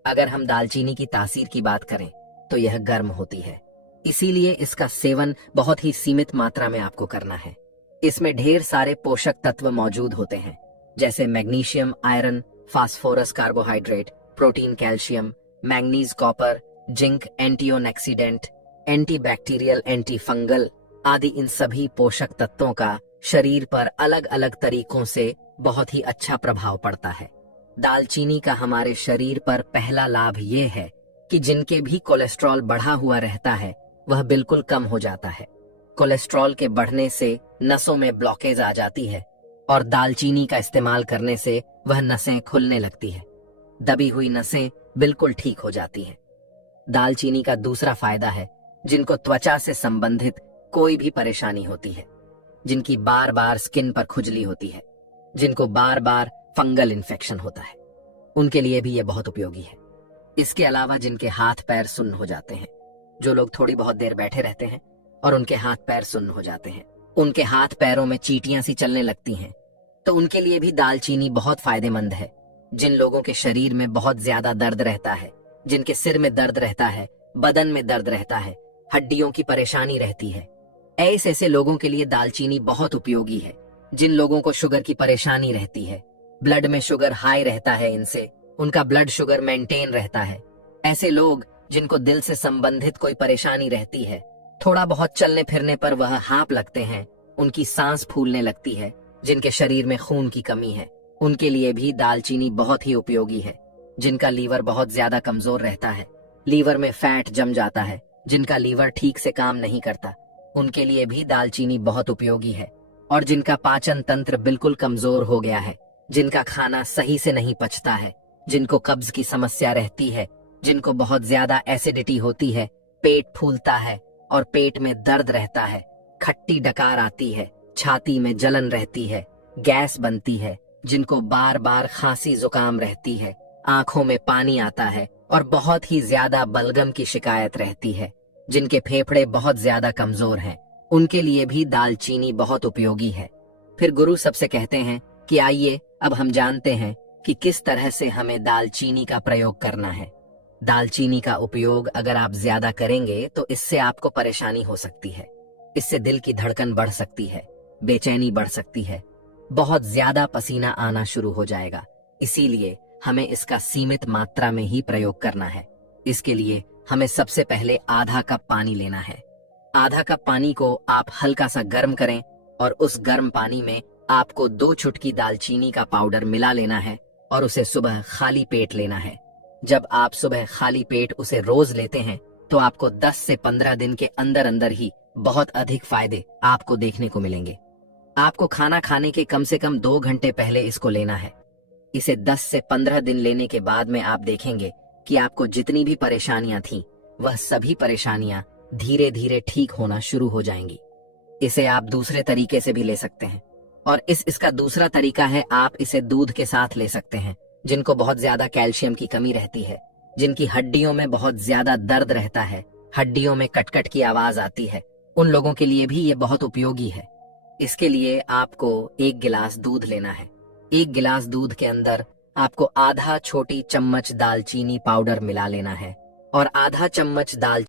अगर हम दालचीनी की तासीर की बात करें तो यह गर्म होती है, इसीलिए इसका सेवन बहुत ही सीमित मात्रा में आपको करना है। इसमें ढेर सारे पोषक तत्व मौजूद होते हैं, जैसे magnesium, iron, phosphorus, carbohydrate, protein, calcium, manganese, copper, zinc, antioxidant, antibacterial, anti fungal आदि। इन सभी पोषक तत्वों का शरीर पर अलग अलग तरीकों से बहुत ही अच्छा प्रभाव पड़ता है। दालचीनी का हमारे शरीर पर पहला लाभ ये है कि जिनके भी कोलेस्ट्रॉल बढ़ा हुआ रहता है वह बिल्कुल कम हो जाता है। कोलेस्ट्रॉल के बढ़ने से नसों में ब्लॉकेज आ जाती है और दालचीनी का इस्तेमाल करने से वह नसें खुलने लगती है, दबी हुई नसें बिल्कुल ठीक हो जाती हैं। दालचीनी का दूसरा फायदा है जिनको त्वचा से संबंधित कोई भी परेशानी होती है, जिनकी बार बार स्किन पर खुजली होती है, जिनको बार बार फंगल इन्फेक्शन होता है, उनके लिए भी यह बहुत उपयोगी है। इसके अलावा जिनके हाथ पैर सुन्न हो जाते हैं, जो लोग थोड़ी बहुत देर बैठे रहते हैं और उनके हाथ पैर सुन्न हो जाते हैं, उनके हाथ पैरों में चींटियां सी चलने लगती हैं, तो उनके लिए भी दालचीनी बहुत फायदेमंद है। जिन लोगों के शरीर में बहुत ज्यादा दर्द रहता है, जिनके सिर में दर्द रहता है, बदन में दर्द रहता है, हड्डियों की परेशानी रहती है, ऐसे लोगों के लिए दालचीनी बहुत उपयोगी है। जिन लोगों को शुगर की परेशानी रहती है, ब्लड में शुगर हाई रहता है, इनसे उनका ब्लड शुगर मेंटेन रहता है। ऐसे लोग जिनको दिल से संबंधित कोई परेशानी रहती है, थोड़ा बहुत चलने फिरने पर वह हाँप लगते हैं, उनकी सांस फूलने लगती है, जिनके शरीर में खून की कमी है, उनके लिए भी दालचीनी बहुत ही उपयोगी है। जिनका लीवर बहुत ज्यादा कमजोर रहता है, लीवर में फैट जम जाता है, जिनका लीवर ठीक से काम नहीं करता, उनके लिए भी दालचीनी बहुत उपयोगी है। और जिनका पाचन तंत्र बिल्कुल कमजोर हो गया है, जिनका खाना सही से नहीं पचता है, जिनको कब्ज की समस्या रहती है, जिनको बहुत ज्यादा एसिडिटी होती है, पेट फूलता है और पेट में दर्द रहता है, खट्टी डकार आती है, छाती में जलन रहती है, गैस बनती है, जिनको बार बार खांसी जुकाम रहती है, आंखों में पानी आता है और बहुत ही ज्यादा बलगम की शिकायत रहती है, जिनके फेफड़े बहुत ज्यादा कमजोर हैं, उनके लिए भी दालचीनी बहुत उपयोगी है। फिर गुरु सबसे कहते हैं कि आइए अब हम जानते हैं कि किस तरह से हमें दालचीनी का प्रयोग करना है। दालचीनी का उपयोग अगर आप ज्यादा करेंगे तो इससे आपको परेशानी हो सकती है। इससे दिल की धड़कन बढ़ सकती है, बेचैनी बढ़ सकती है, बहुत ज्यादा पसीना आना शुरू हो जाएगा। इसीलिए हमें इसका सीमित मात्रा में ही प्रयोग करना है। इसके लिए हमें सबसे पहले आधा कप पानी लेना है। आधा कप पानी को आप हल्का सा गर्म करें और उस गर्म पानी में आपको 2 चुटकी दालचीनी का पाउडर मिला लेना है और उसे सुबह खाली पेट लेना है। जब आप सुबह खाली पेट उसे रोज लेते हैं तो आपको 10 से 15 दिन के अंदर अंदर ही बहुत अधिक फायदे आपको देखने को मिलेंगे। आपको खाना खाने के कम से कम 2 घंटे पहले इसको लेना है। इसे 10 से 15 दिन लेने के बाद में आप देखेंगे कि आपको जितनी भी परेशानियां थीं, वह सभी परेशानियां धीरे धीरे ठीक होना शुरू हो जाएंगी। इसे आप दूसरे तरीके से भी ले सकते हैं और इसका दूसरा तरीका है, आप इसे दूध के साथ ले सकते हैं। जिनको बहुत ज्यादा कैल्शियम की कमी रहती है, जिनकी हड्डियों में बहुत ज्यादा दर्द रहता है, हड्डियों में कटकट की आवाज आती है, उन लोगों के लिए भी ये बहुत उपयोगी है। इसके लिए आपको 1 गिलास दूध लेना है। 1 गिलास दूध के अंदर आपको आधा छोटी चम्मच दालचीनी पाउडर मिला लेना है और आधा चम्मच दाल